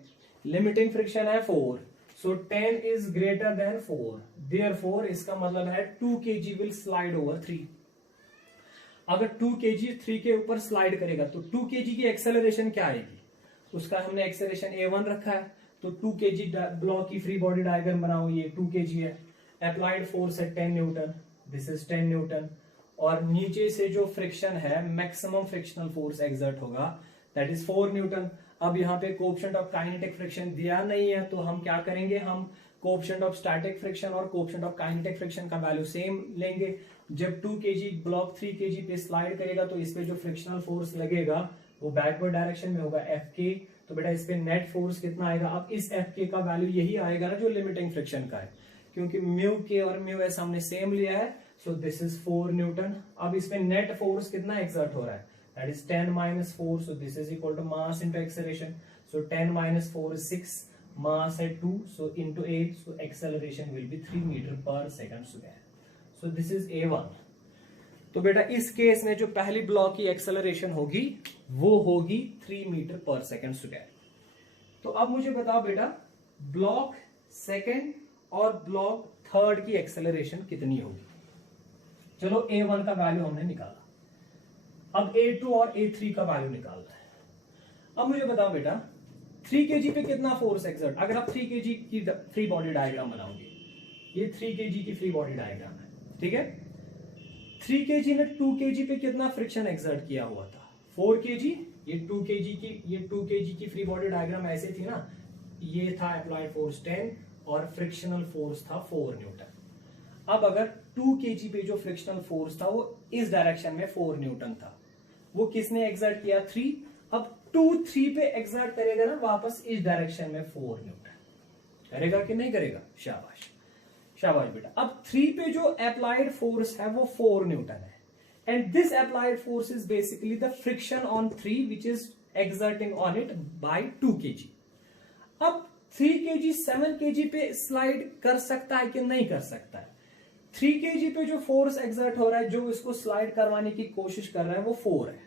लिमिटिंग फ्रिक्शन है 4, so 10 is greater than 4, therefore इसका मतलब है 2 kg विल स्लाइड ओवर 3। अगर 2 kg 3 के ऊपर स्लाइड करेगा तो 2 kg की एक्सेलरेशन क्या आएगी? उसका हमने एक्सेलरेशन a1 रखा है, तो 2 kg ब्लॉक की फ्री बॉडी डायग्राम बनाओ, ये 2 kg है, अप्लाइड फोर्स है 10 न्यूटन, दिस इज 10 न्यूटन, और नीचे से जो फ्रिक्शन है मैक्सिमम फ्रिक्शनल फोर्स एक्सर्ट होगा दैट इज 4 न्यूटन। अब यहाँ पे कोएफिशिएंट ऑफ काइनेटिक फ्रिक्शन दिया नहीं है, तो हम क्या करेंगे, हम कोएफिशिएंट ऑफ स्टैटिक फ्रिक्शन और कोएफिशिएंट ऑफ काइनेटिक फ्रिक्शन का वैल्यू सेम लेंगे। जब 2 kg ब्लॉक 3 kg पे स्लाइड करेगा तो इस पे जो फ्रिक्शनल फोर्स लगेगा वो बैकवर्ड डायरेक्शन में होगा Fk, तो बेटा इस पे नेट फोर्स कितना आएगा। अब इस Fk का वैल्यू यही आएगा ना जो लिमिटिंग फ्रिक्शन का है, क्योंकि म्यू के और म्यू एस हमने सेम लिया है, सो दिस इज 4 न्यूटन। अब इस पे नेट फोर्स कितना एक्सर्ट हो रहा है, that is 10 - 4, so this is equal to mass into acceleration, so 10 - 4 is 6, मास है 2, so into 8, so acceleration will be 3 metre per second square, so this is A1। तो बेटा इस केस में जो पहली ब्लॉक की एक्सेलरेशन होगी वो होगी 3 मीटर पर सेकंड स्क्वायर। तो अब मुझे बताओ बेटा ब्लॉक सेकंड और ब्लॉक थर्ड की एक्सेलरेशन कितनी होगी। चलो A1 का वैल्यू हमने निकाला, अब A2 और A3 का वैल्यू निकालना है। अब मुझे बताओ बेटा 3 kg पे कितना फोर्स एक्सर्ट, अगर आप 3 kg की फ्री बॉडी डायग्राम बनाओगे, ये 3 kg की फ्री बॉडी डायग्राम है, ठीक है। 3 kg ने 2 kg पे कितना फ्रिक्शन एक्सर्ट किया हुआ था, 4 kg। ये 2 kg की फ्री बॉडी डायग्राम ऐसे थी ना, ये था अप्लाइड फोर्स 10 और फ्रिक्शनल फोर्स था 4 न्यूटन। अब अगर 2 kg पे जो फ्रिक्शनल फोर्स था वो इस डायरेक्शन में 4 न्यूटन था, वो किसने एक्सर्ट किया, 3। अब 2 3 पे एक्सर्ट करेगा ना वापस इस डायरेक्शन में 4 न्यूटन, करेगा कि नहीं करेगा, शाबाश शाबाश बेटा। अब 3 पे जो अप्लाइड फोर्स है वो 4 न्यूटन है, and this applied force is basically the friction on 3 which is exerting on it by 2 kg। अब 3 kg 7 kg पे स्लाइड कर सकता है कि नहीं कर सकता है। 3 kg पे जो फोर्स एक्सर्ट हो रहा है, जो इसको स्लाइड करवाने की कोशिश कर रहा है वो 4 है,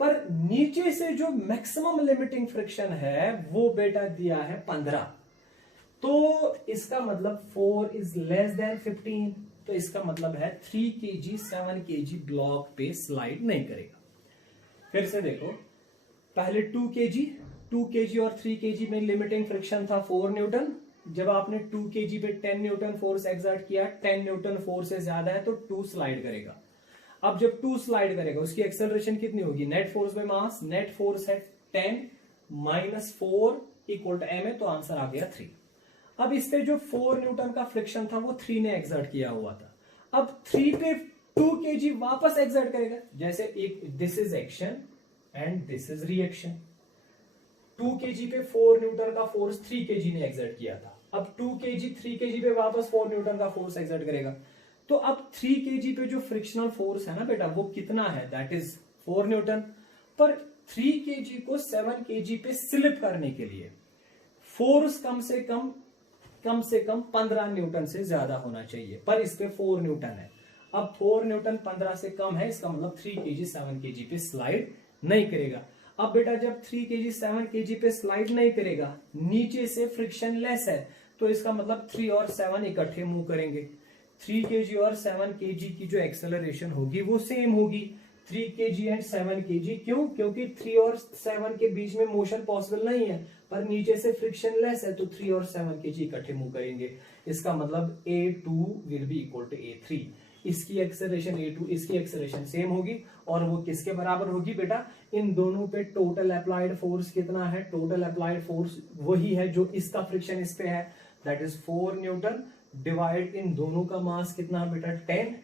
पर नीचे से जो मैक्सिमम लिमिटिंग फ्रिक्शन है वो बेटा दिया है 15, तो इसका मतलब 4 इज लेस देन 15, तो इसका मतलब है 3 kg 7 kg ब्लॉक पे स्लाइड नहीं करेगा। फिर से देखो, पहले 2 kg और 3 kg में लिमिटिंग फ्रिक्शन था 4 न्यूटन। जब आपने 2 kg पे 10 न्यूटन फोर्स एक्सर्ट किया, 10 न्यूटन फोर्स से ज्यादा है तो 2 स्लाइड करेगा। अब जब 2 स्लाइड करेगा उसकी एक्सेलरेशन कितनी होगी, net force by mass, net force है 10 - 4 इक्वल टू m है, तो आंसर आ गया 3। अब इस पे जो 4 न्यूटन का फ्रिक्शन था वो 3 ने एक्सर्ट किया हुआ था। अब 3 पे 2 kg वापस एक्सर्ट करेगा, जैसे एक this is action and this is reaction. 2 kg पे 4 न्यूटन का फोर्स 3 kg ने एक्सर्ट किया था, अब 2 kg 3 kg पे वापस 4 न्यूटन का फोर्स एक्सर्ट करेगा, तो अब 3 kg पे जो फ्रिक्शनल फोर्स है ना बेटा वो कितना है, दैट इज 4 न्यूटन। पर 3 kg को 7 kg पे स्लिप करने के लिए फोर्स कम से कम 15 न्यूटन से ज्यादा होना चाहिए, पर इस पे 4 न्यूटन है। अब 4 न्यूटन 15 से कम है, इसका मतलब 3 kg 7 kg पे स्लाइड नहीं करेगा। अब बेटा जब 3 kg 7 kg पे स्लाइड नहीं करेगा, नीचे से फ्रिक्शन लेस है, तो इसका मतलब 3 और 7 इकट्ठे मूव करेंगे। 3 kg और 7 kg की जो एक्सेलरेशन होगी वो सेम होगी, 3 kg एंड 7 kg। क्यों, क्योंकि 3 और 7 के बीच में मोशन पॉसिबल नहीं है, पर नीचे से फ्रिक्शन लेस है, तो 3 और 7 kg इकट्ठे मूव करेंगे। इसका मतलब A2 will be equal to A3। इसकी एक्सेलरेशन A2, इसकी एक्सेलरेशन सेम होगी, और वो किसके बराबर होगी बेटा, इन दोनों पे टोटल अप्लाइड फोर्स कितना है, टोटल अप्लाइड फोर्स वही है जो इसका फ्रिक्शन इस पे है, that is 4 Newton divide in दोनों का मास कितना है बेटा 10,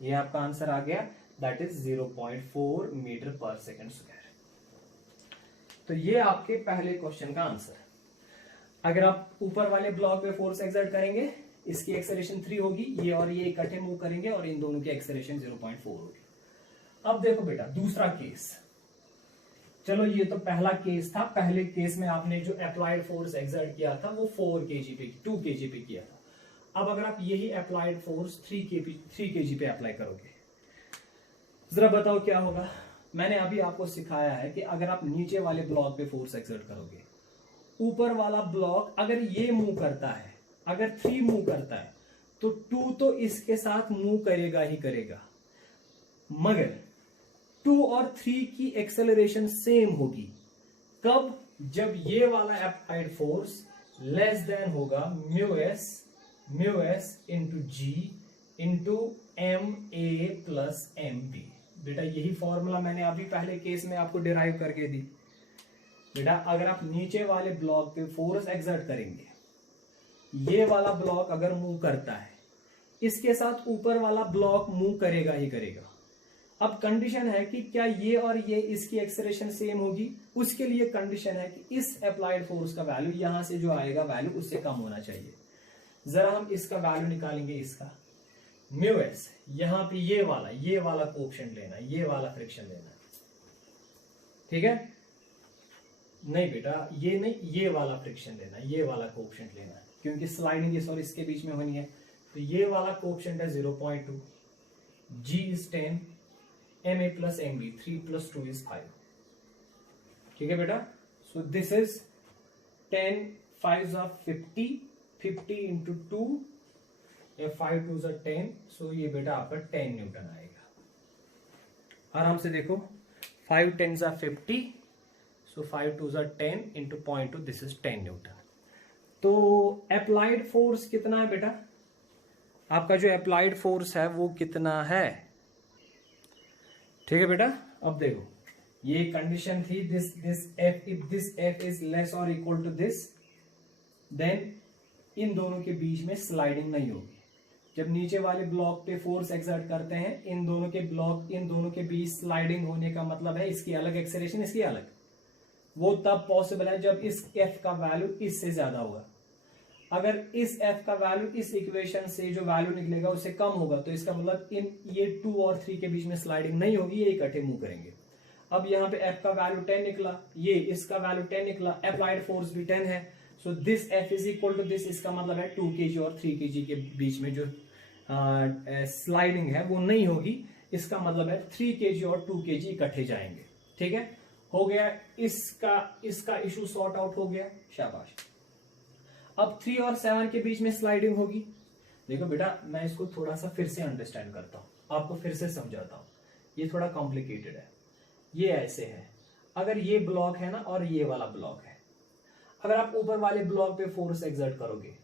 ये आपका आंसर आ गया, that is 0.4 metre per second square. तो ये आपके पहले क्वेश्चन का आंसर। अगर आप ऊपर वाले ब्लॉक पे फोर्स एक्सर्ट करेंगे, इसकी एक्सेलरेशन 3 होगी, ये और ये इकट्ठे मूव करेंगे और इन दोनों की एक्सेलरेशन 0.4 होगी। अब देखो बेटा दूसरा केस, चलो ये तो पहला केस था, पहले केस में आपने जो अप्लाइड फोर्स एक्सर्ट किया था वो 4 kg पे 2 kg पे किया था। अब अगर आप यही अप्लाइड फोर्स 3 kg पे अप्लाई करोगे, जरा बताओ क्या होगा। मैंने अभी आपको सिखाया है कि अगर आप नीचे वाले ब्लॉक पे फोर्स एक्सर्ट करोगे, ऊपर वाला ब्लॉक अगर ये मूव करता है, अगर 3 मूव करता है, तो 2 तो इसके साथ मूव करेगा ही करेगा, मगर 2 और 3 की एक्सेलरेशन सेम होगी। कब, जब ये वाला अप्लाइड फोर्स लेस देन होगा mu S into G into M A plus M B. बेटा यही फॉर्मूला मैंने अभी पहले केस में आपको डिराइव करके दी। बेटा अगर आप नीचे वाले ब्लॉक पे फोर्स एक्सर्ट करेंगे, ये वाला ब्लॉक अगर मूव करता है, इसके साथ ऊपर वाला ब्लॉक मूव करेगा ही करेगा। अब कंडीशन है कि क्या ये और ये इसकी एक्सेलरेशन सेम होगी। उसके लिए कंडीशन है कि इस अप्लाइड फोर्स का वैल्यू यहां से जो आएगा वैल्यू उससे कम होना चाहिए। जरा हम इसका वैल्यू निकालेंगे, इसका म्यू एस, यहां पे ये वाला कोएफिशिएंट लेना, ये वाला फ्रिक्शन लेना, ठीक है। नहीं बेटा ये नहीं, ये वाला फ्रिक्शन लेना, ये वाला कोएफिशिएंट लेना, क्योंकि स्लाइडिंग इस और इसके बीच में होनी है। तो ये वाला कोएफिशिएंट है 0.2, G is 10, M A plus M B 3 + 2 = 5, ठीक है बेटा। So this is 10 5s are 50, 50 into 2 या 5 2s are 10। सो ये बेटा आपका 10 न्यूटन आएगा। आराम से देखो, 5 10s are 50, so 5 2s are 10 into 0.2, this is 10 Newton. तो अप्लाइड फोर्स कितना है बेटा? आपका जो अप्लाइड फोर्स है वो कितना है, ठीक है बेटा। अब देखो ये कंडीशन थी, this F, if this F is less और equal to this, then in दोनों के बीच में स्लाइडिंग नहीं होगी। जब नीचे वाले ब्लॉक पे फोर्स एक्सर्ट करते हैं, इन दोनों के बीच स्लाइडिंग होने का मतलब है इसकी अलग एक्सेलरेशन, इसकी अलग। वो तब पॉसिबल है जब इस एफ का वैल्यू इससे ज्यादा होगा। अगर इस एफ का वैल्यू इस इक्वेशन से जो वैल्यू निकलेगा उससे कम होगा, तो इसका मतलब इन ये 2 और 3 के बीच में स्लाइडिंग नहीं होगी, ये इकट्ठे मूव करेंगे। अब यहाँ पे एफ का वैल्यू 10 निकला, ये इसका वैल्यू 10 निकला, अप्लाइड फोर्स भी 10 है। So this F is equal to this, इसका मतलब है 2 kg और 3 kg के बीच में जो स्लाइडिंग है वो नहीं होगी। इसका मतलब है 3 kg और 2 kg इकट्ठे जाएंगे, ठीक है। हो गया इसका इशू सॉर्ट आउट हो गया, शाबाश। अब 3 और 7 के बीच में स्लाइडिंग होगी। देखो बेटा मैं इसको थोड़ा सा फिर से अंडरस्टैंड करता हूं, आपको फिर से समझाता हूं, ये थोड़ा कॉम्प्लिकेटेड है। ये ऐसे है, अगर ये ब्लॉक है ना और ये वाला ब्लॉक है, अगर आप ऊपर वाले ब्लॉक पे फोर्स एक्सर्ट करोगे,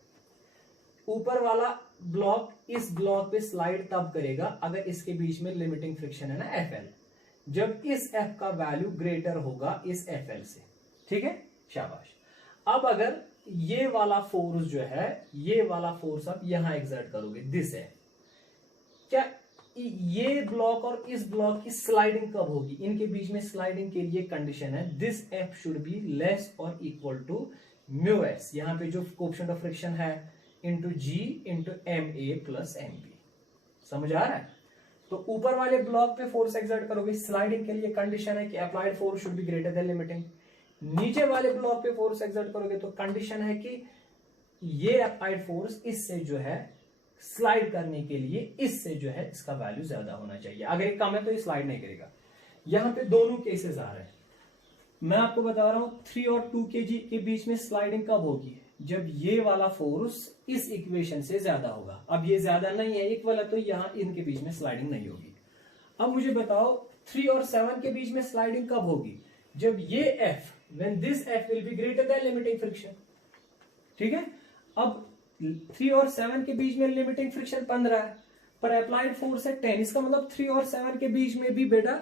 ऊपर वाला ब्लॉक इस ब्लॉक पे स्लाइड तब करेगा अगर इसके बीच में लिमिटिंग फ्रिक्शन है ना FL, जब इस F का वैल्यू ग्रेटर होगा इस FL से, ठीक है, शाबाश। अब अगर ये वाला फोर्स जो है, ये वाला फोर्स आप यहां एक्सर्ट करोगे, दिस है, क्या ये ब्लॉक और इस ब्लॉक की स्लाइडिंग कब होगी? इनके बीच में स्लाइडिंग के लिए कंडीशन है this F should be less और इक्वल टू म्यू एस, यहां पे जो कोएफिशिएंट ऑफ फ्रिक्शन है, into G into M A plus M B. समझ आ रहा है? तो ऊपर वाले ब्लॉक पे फोर्स एक्सर्ट करोगे, स्लाइडिंग के लिए कंडीशन है कि applied force should be greater than limiting. नीचे वाले ब्लॉक पे फोर्स एक्सर्ट करोगे तो कंडीशन है कि ये अप्लाइड फोर्स इससे जो है स्लाइड करने के लिए इससे जो है इसका वैल्यू ज्यादा होना चाहिए। अगर ये कम है तो ये स्लाइड नहीं करेगा। यहां पे दोनों केसेस आ रहे हैं। मैं आपको बता रहा हूं 3 और 2 kg के बीच में स्लाइडिंग कब होगी? जब ये वाला फोर्स इस इक्वेशन से ज्यादा होगा। अब ये ज्यादा नहीं है, इक्वल है, तो यहां इनके बीच में स्लाइडिंग नहीं होगी। अब मुझे बताओ 3 और 7 के बीच में स्लाइडिंग कब होगी? जब ये F, when this F will be greater than limiting friction, ठीक है। अब 3 और 7 के बीच में लिमिटिंग फ्रिक्शन 15 है, पर अप्लाइड फोर्स है 10। इसका मतलब 3 और 7 के बीच में भी बेटा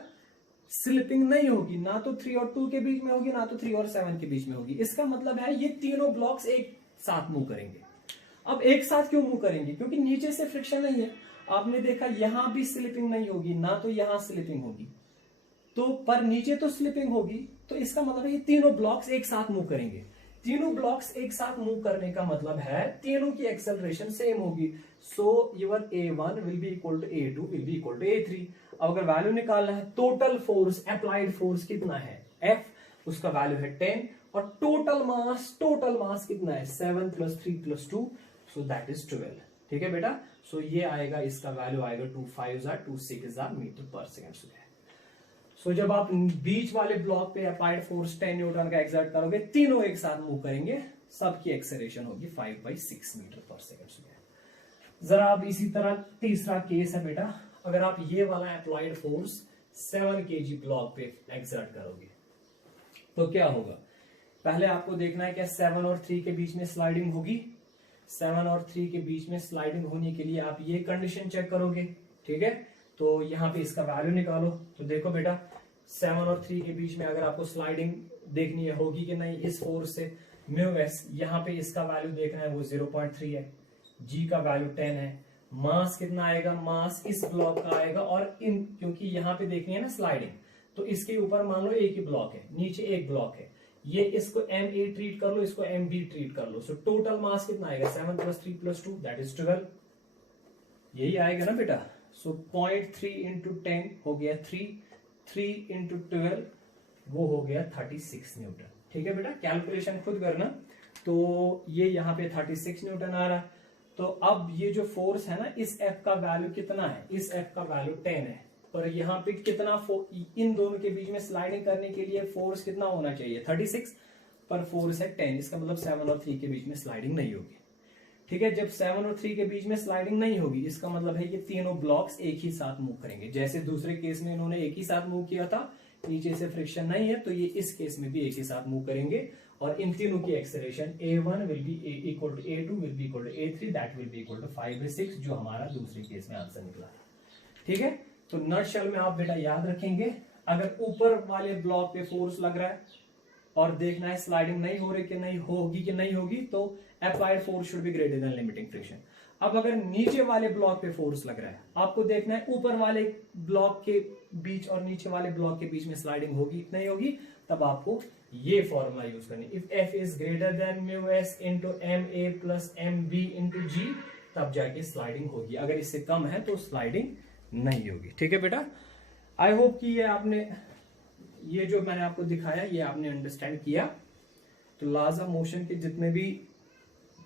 स्लिपिंग नहीं होगी, ना तो 3 और 2 के बीच में होगी, ना तो 3 और 7 के बीच में होगी। इसका मतलब है ये तीनों ब्लॉक्स एक साथ मूव करेंगे। अब एक साथ क्यों मूव करेंगे? क्योंकि नीचे से फ्रिक्शन नहीं है। आपने देखा यहां भी स्लिपिंग नहीं होगी, ना तो यहां स्लिपिंग होगी, तो पर नीचे तो स्लिपिंग होगी। तो इसका मतलब है ये तीनों ब्लॉक्स एक साथ मूव करेंगे। तीनों ब्लॉक्स एक साथ मूव करने का मतलब है तीनों की एक्सेलरेशन सेम होगी। So your A1 will be equal to A2 will be equal to A3। अब अगर वैल्यू निकालना है, टोटल फोर्स अप्लाइड फोर्स कितना है F, उसका वैल्यू है 10, और टोटल मास कितना है 7 + 3 + 2, सो दैट इज 12। ठीक है बेटा। सो ये आएगा, इसका वैल्यू आएगा 2526 मीटर/सेकंड। सो जब आप बीच वाले ब्लॉक पे अप्लाइड फोर्स 10 न्यूटन का एक्सर्ट करोगे, तीनों एक साथ मूव करेंगे, सबकी एक्सेलरेशन होगी 5/6 मीटर/सेकंड। जरा आप इसी तरह तीसरा केस है बेटा, अगर आप ये वाला अप्लाइड फोर्स 7 kg ब्लॉक पे एक्सर्ट करोगे तो क्या होगा? पहले आपको देखना है क्या 7 और 3 के बीच में स्लाइडिंग होगी। 7 और 3 के बीच में स्लाइडिंग होने के लिए आप ये कंडीशन चेक करोगे, ठीक है। तो यहाँ पे इसका वैल्यू निकालो। तो देखो बेटा 7 और 3 के बीच में अगर आपको स्लाइडिंग देखनी है होगी कि नहीं इस फोर्स से, म्यू एस, यहाँ पे इसका वैल्यू देखना है वो 0.3 है, जी का वैल्यू 10 है, मास कितना आएगा, मास इस ब्लॉक का आएगा, और इन क्योंकि यहाँ पे देखनी है ना स्लाइडिंग, तो इसके ऊपर मान लो एक ही ब्लॉक है, नीचे एक ब्लॉक है, ये इसको MA ट्रीट कर लो, इसको MB ट्रीट कर लो। सो टोटल मास कितना आएगा 7 + 3 + 2 दैट इज 12, यही आएगा ना बेटा। सो 0.3 × 10 हो गया 3 × 12 वो हो गया 36 न्यूटन, ठीक है बेटा। कैलकुलेशन खुद करना। तो ये यहाँ पे 36 न्यूटन आ रहा। तो अब ये जो फोर्स है ना, इस F का वैल्यू कितना है, इस F का वैल्यू 10 है, पर यहाँ पे कितना इन दोनों के बीच में स्लाइडिंग करने के लिए फोर्स कितना होना चाहिए 36, पर फोर्स है 10, इसका मतलब 7 और 3 के बीच में स्लाइडिंग नहीं होगी, ठीक है। जब 7 और 3 के बीच में स्लाइडिंग नहीं होगी, इसका मतलब है कि तीनों ब्लॉक्स एक ही साथ मूव करेंगे। जैसे दूसरे केस में इन्होंने एक ही साथ मूव किया था, नीचे से फ्रिक्शन नहीं है, तो ये इस केस में भी एक ही साथ मूव करेंगे, और इन तीनों की acceleration A1 will be equal to A2 will be equal to A3 that will be equal to 5/6, जो हमारा दूसरे केस में आंसर निकला, ठीक है। तो नटशेल में आप बेटा याद रखेंगे, अगर ऊपर वाले ब्लॉक पे फोर्स लग रहा है और देखना है स्लाइडिंग नहीं हो रही कि नहीं होगी कि नहीं होगी, तो applied force should be greater than limiting friction. अब अगर नीचे वाले ब्लॉक पे फोर्स लग रहा है, आपको देखना है ऊपर वाले ब्लॉक के बीच और नीचे वाले ब्लॉक के बीच में स्लाइडिंग होगी कि नहीं होगी, तब आपको ये फॉर्मूला यूज करनी, if F is greater then mu S into MA + MB into G, तब जाके स्लाइडिंग होगी, अगर इससे कम है तो स्लाइडिंग नहीं होगी, ठीक है बेटा। आई होप कि ये जो मैंने आपको दिखाया ये आपने अंडरस्टैंड किया। तो लॉज ऑफ मोशन के जितने भी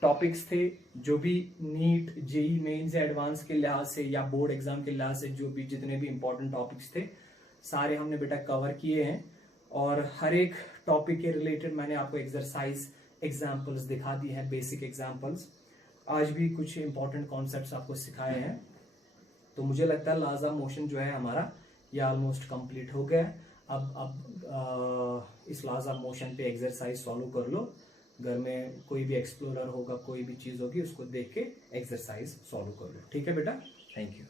टॉपिक्स थे, जो भी नीट जेई मेंस एडवांस के लिहाज से या बोर्ड एग्जाम के लिहाज से जो भी जितने भी इंपॉर्टेंट टॉपिक्स थे, सारे हमने बेटा कवर किए हैं, और हर एक टॉपिक के रिलेटेड मैंने आपको एक्सरसाइज एग्जाम्पल्स दिखा दी है, बेसिक एग्जाम्पल्स। आज भी कुछ इंपॉर्टेंट कॉन्सेप्ट्स आपको सिखाए हैं। तो मुझे लगता है लॉज ऑफ मोशन जो है हमारा ये ऑलमोस्ट कंप्लीट हो गया। अब इस लॉज ऑफ मोशन पे एक्सरसाइज सॉल्व कर लो, घर में कोई भी एक्सप्लोरर होगा, कोई भी चीज होगी, उसको देख के एक्सरसाइज सॉल्व कर लो, ठीक है बेटा। Thank you.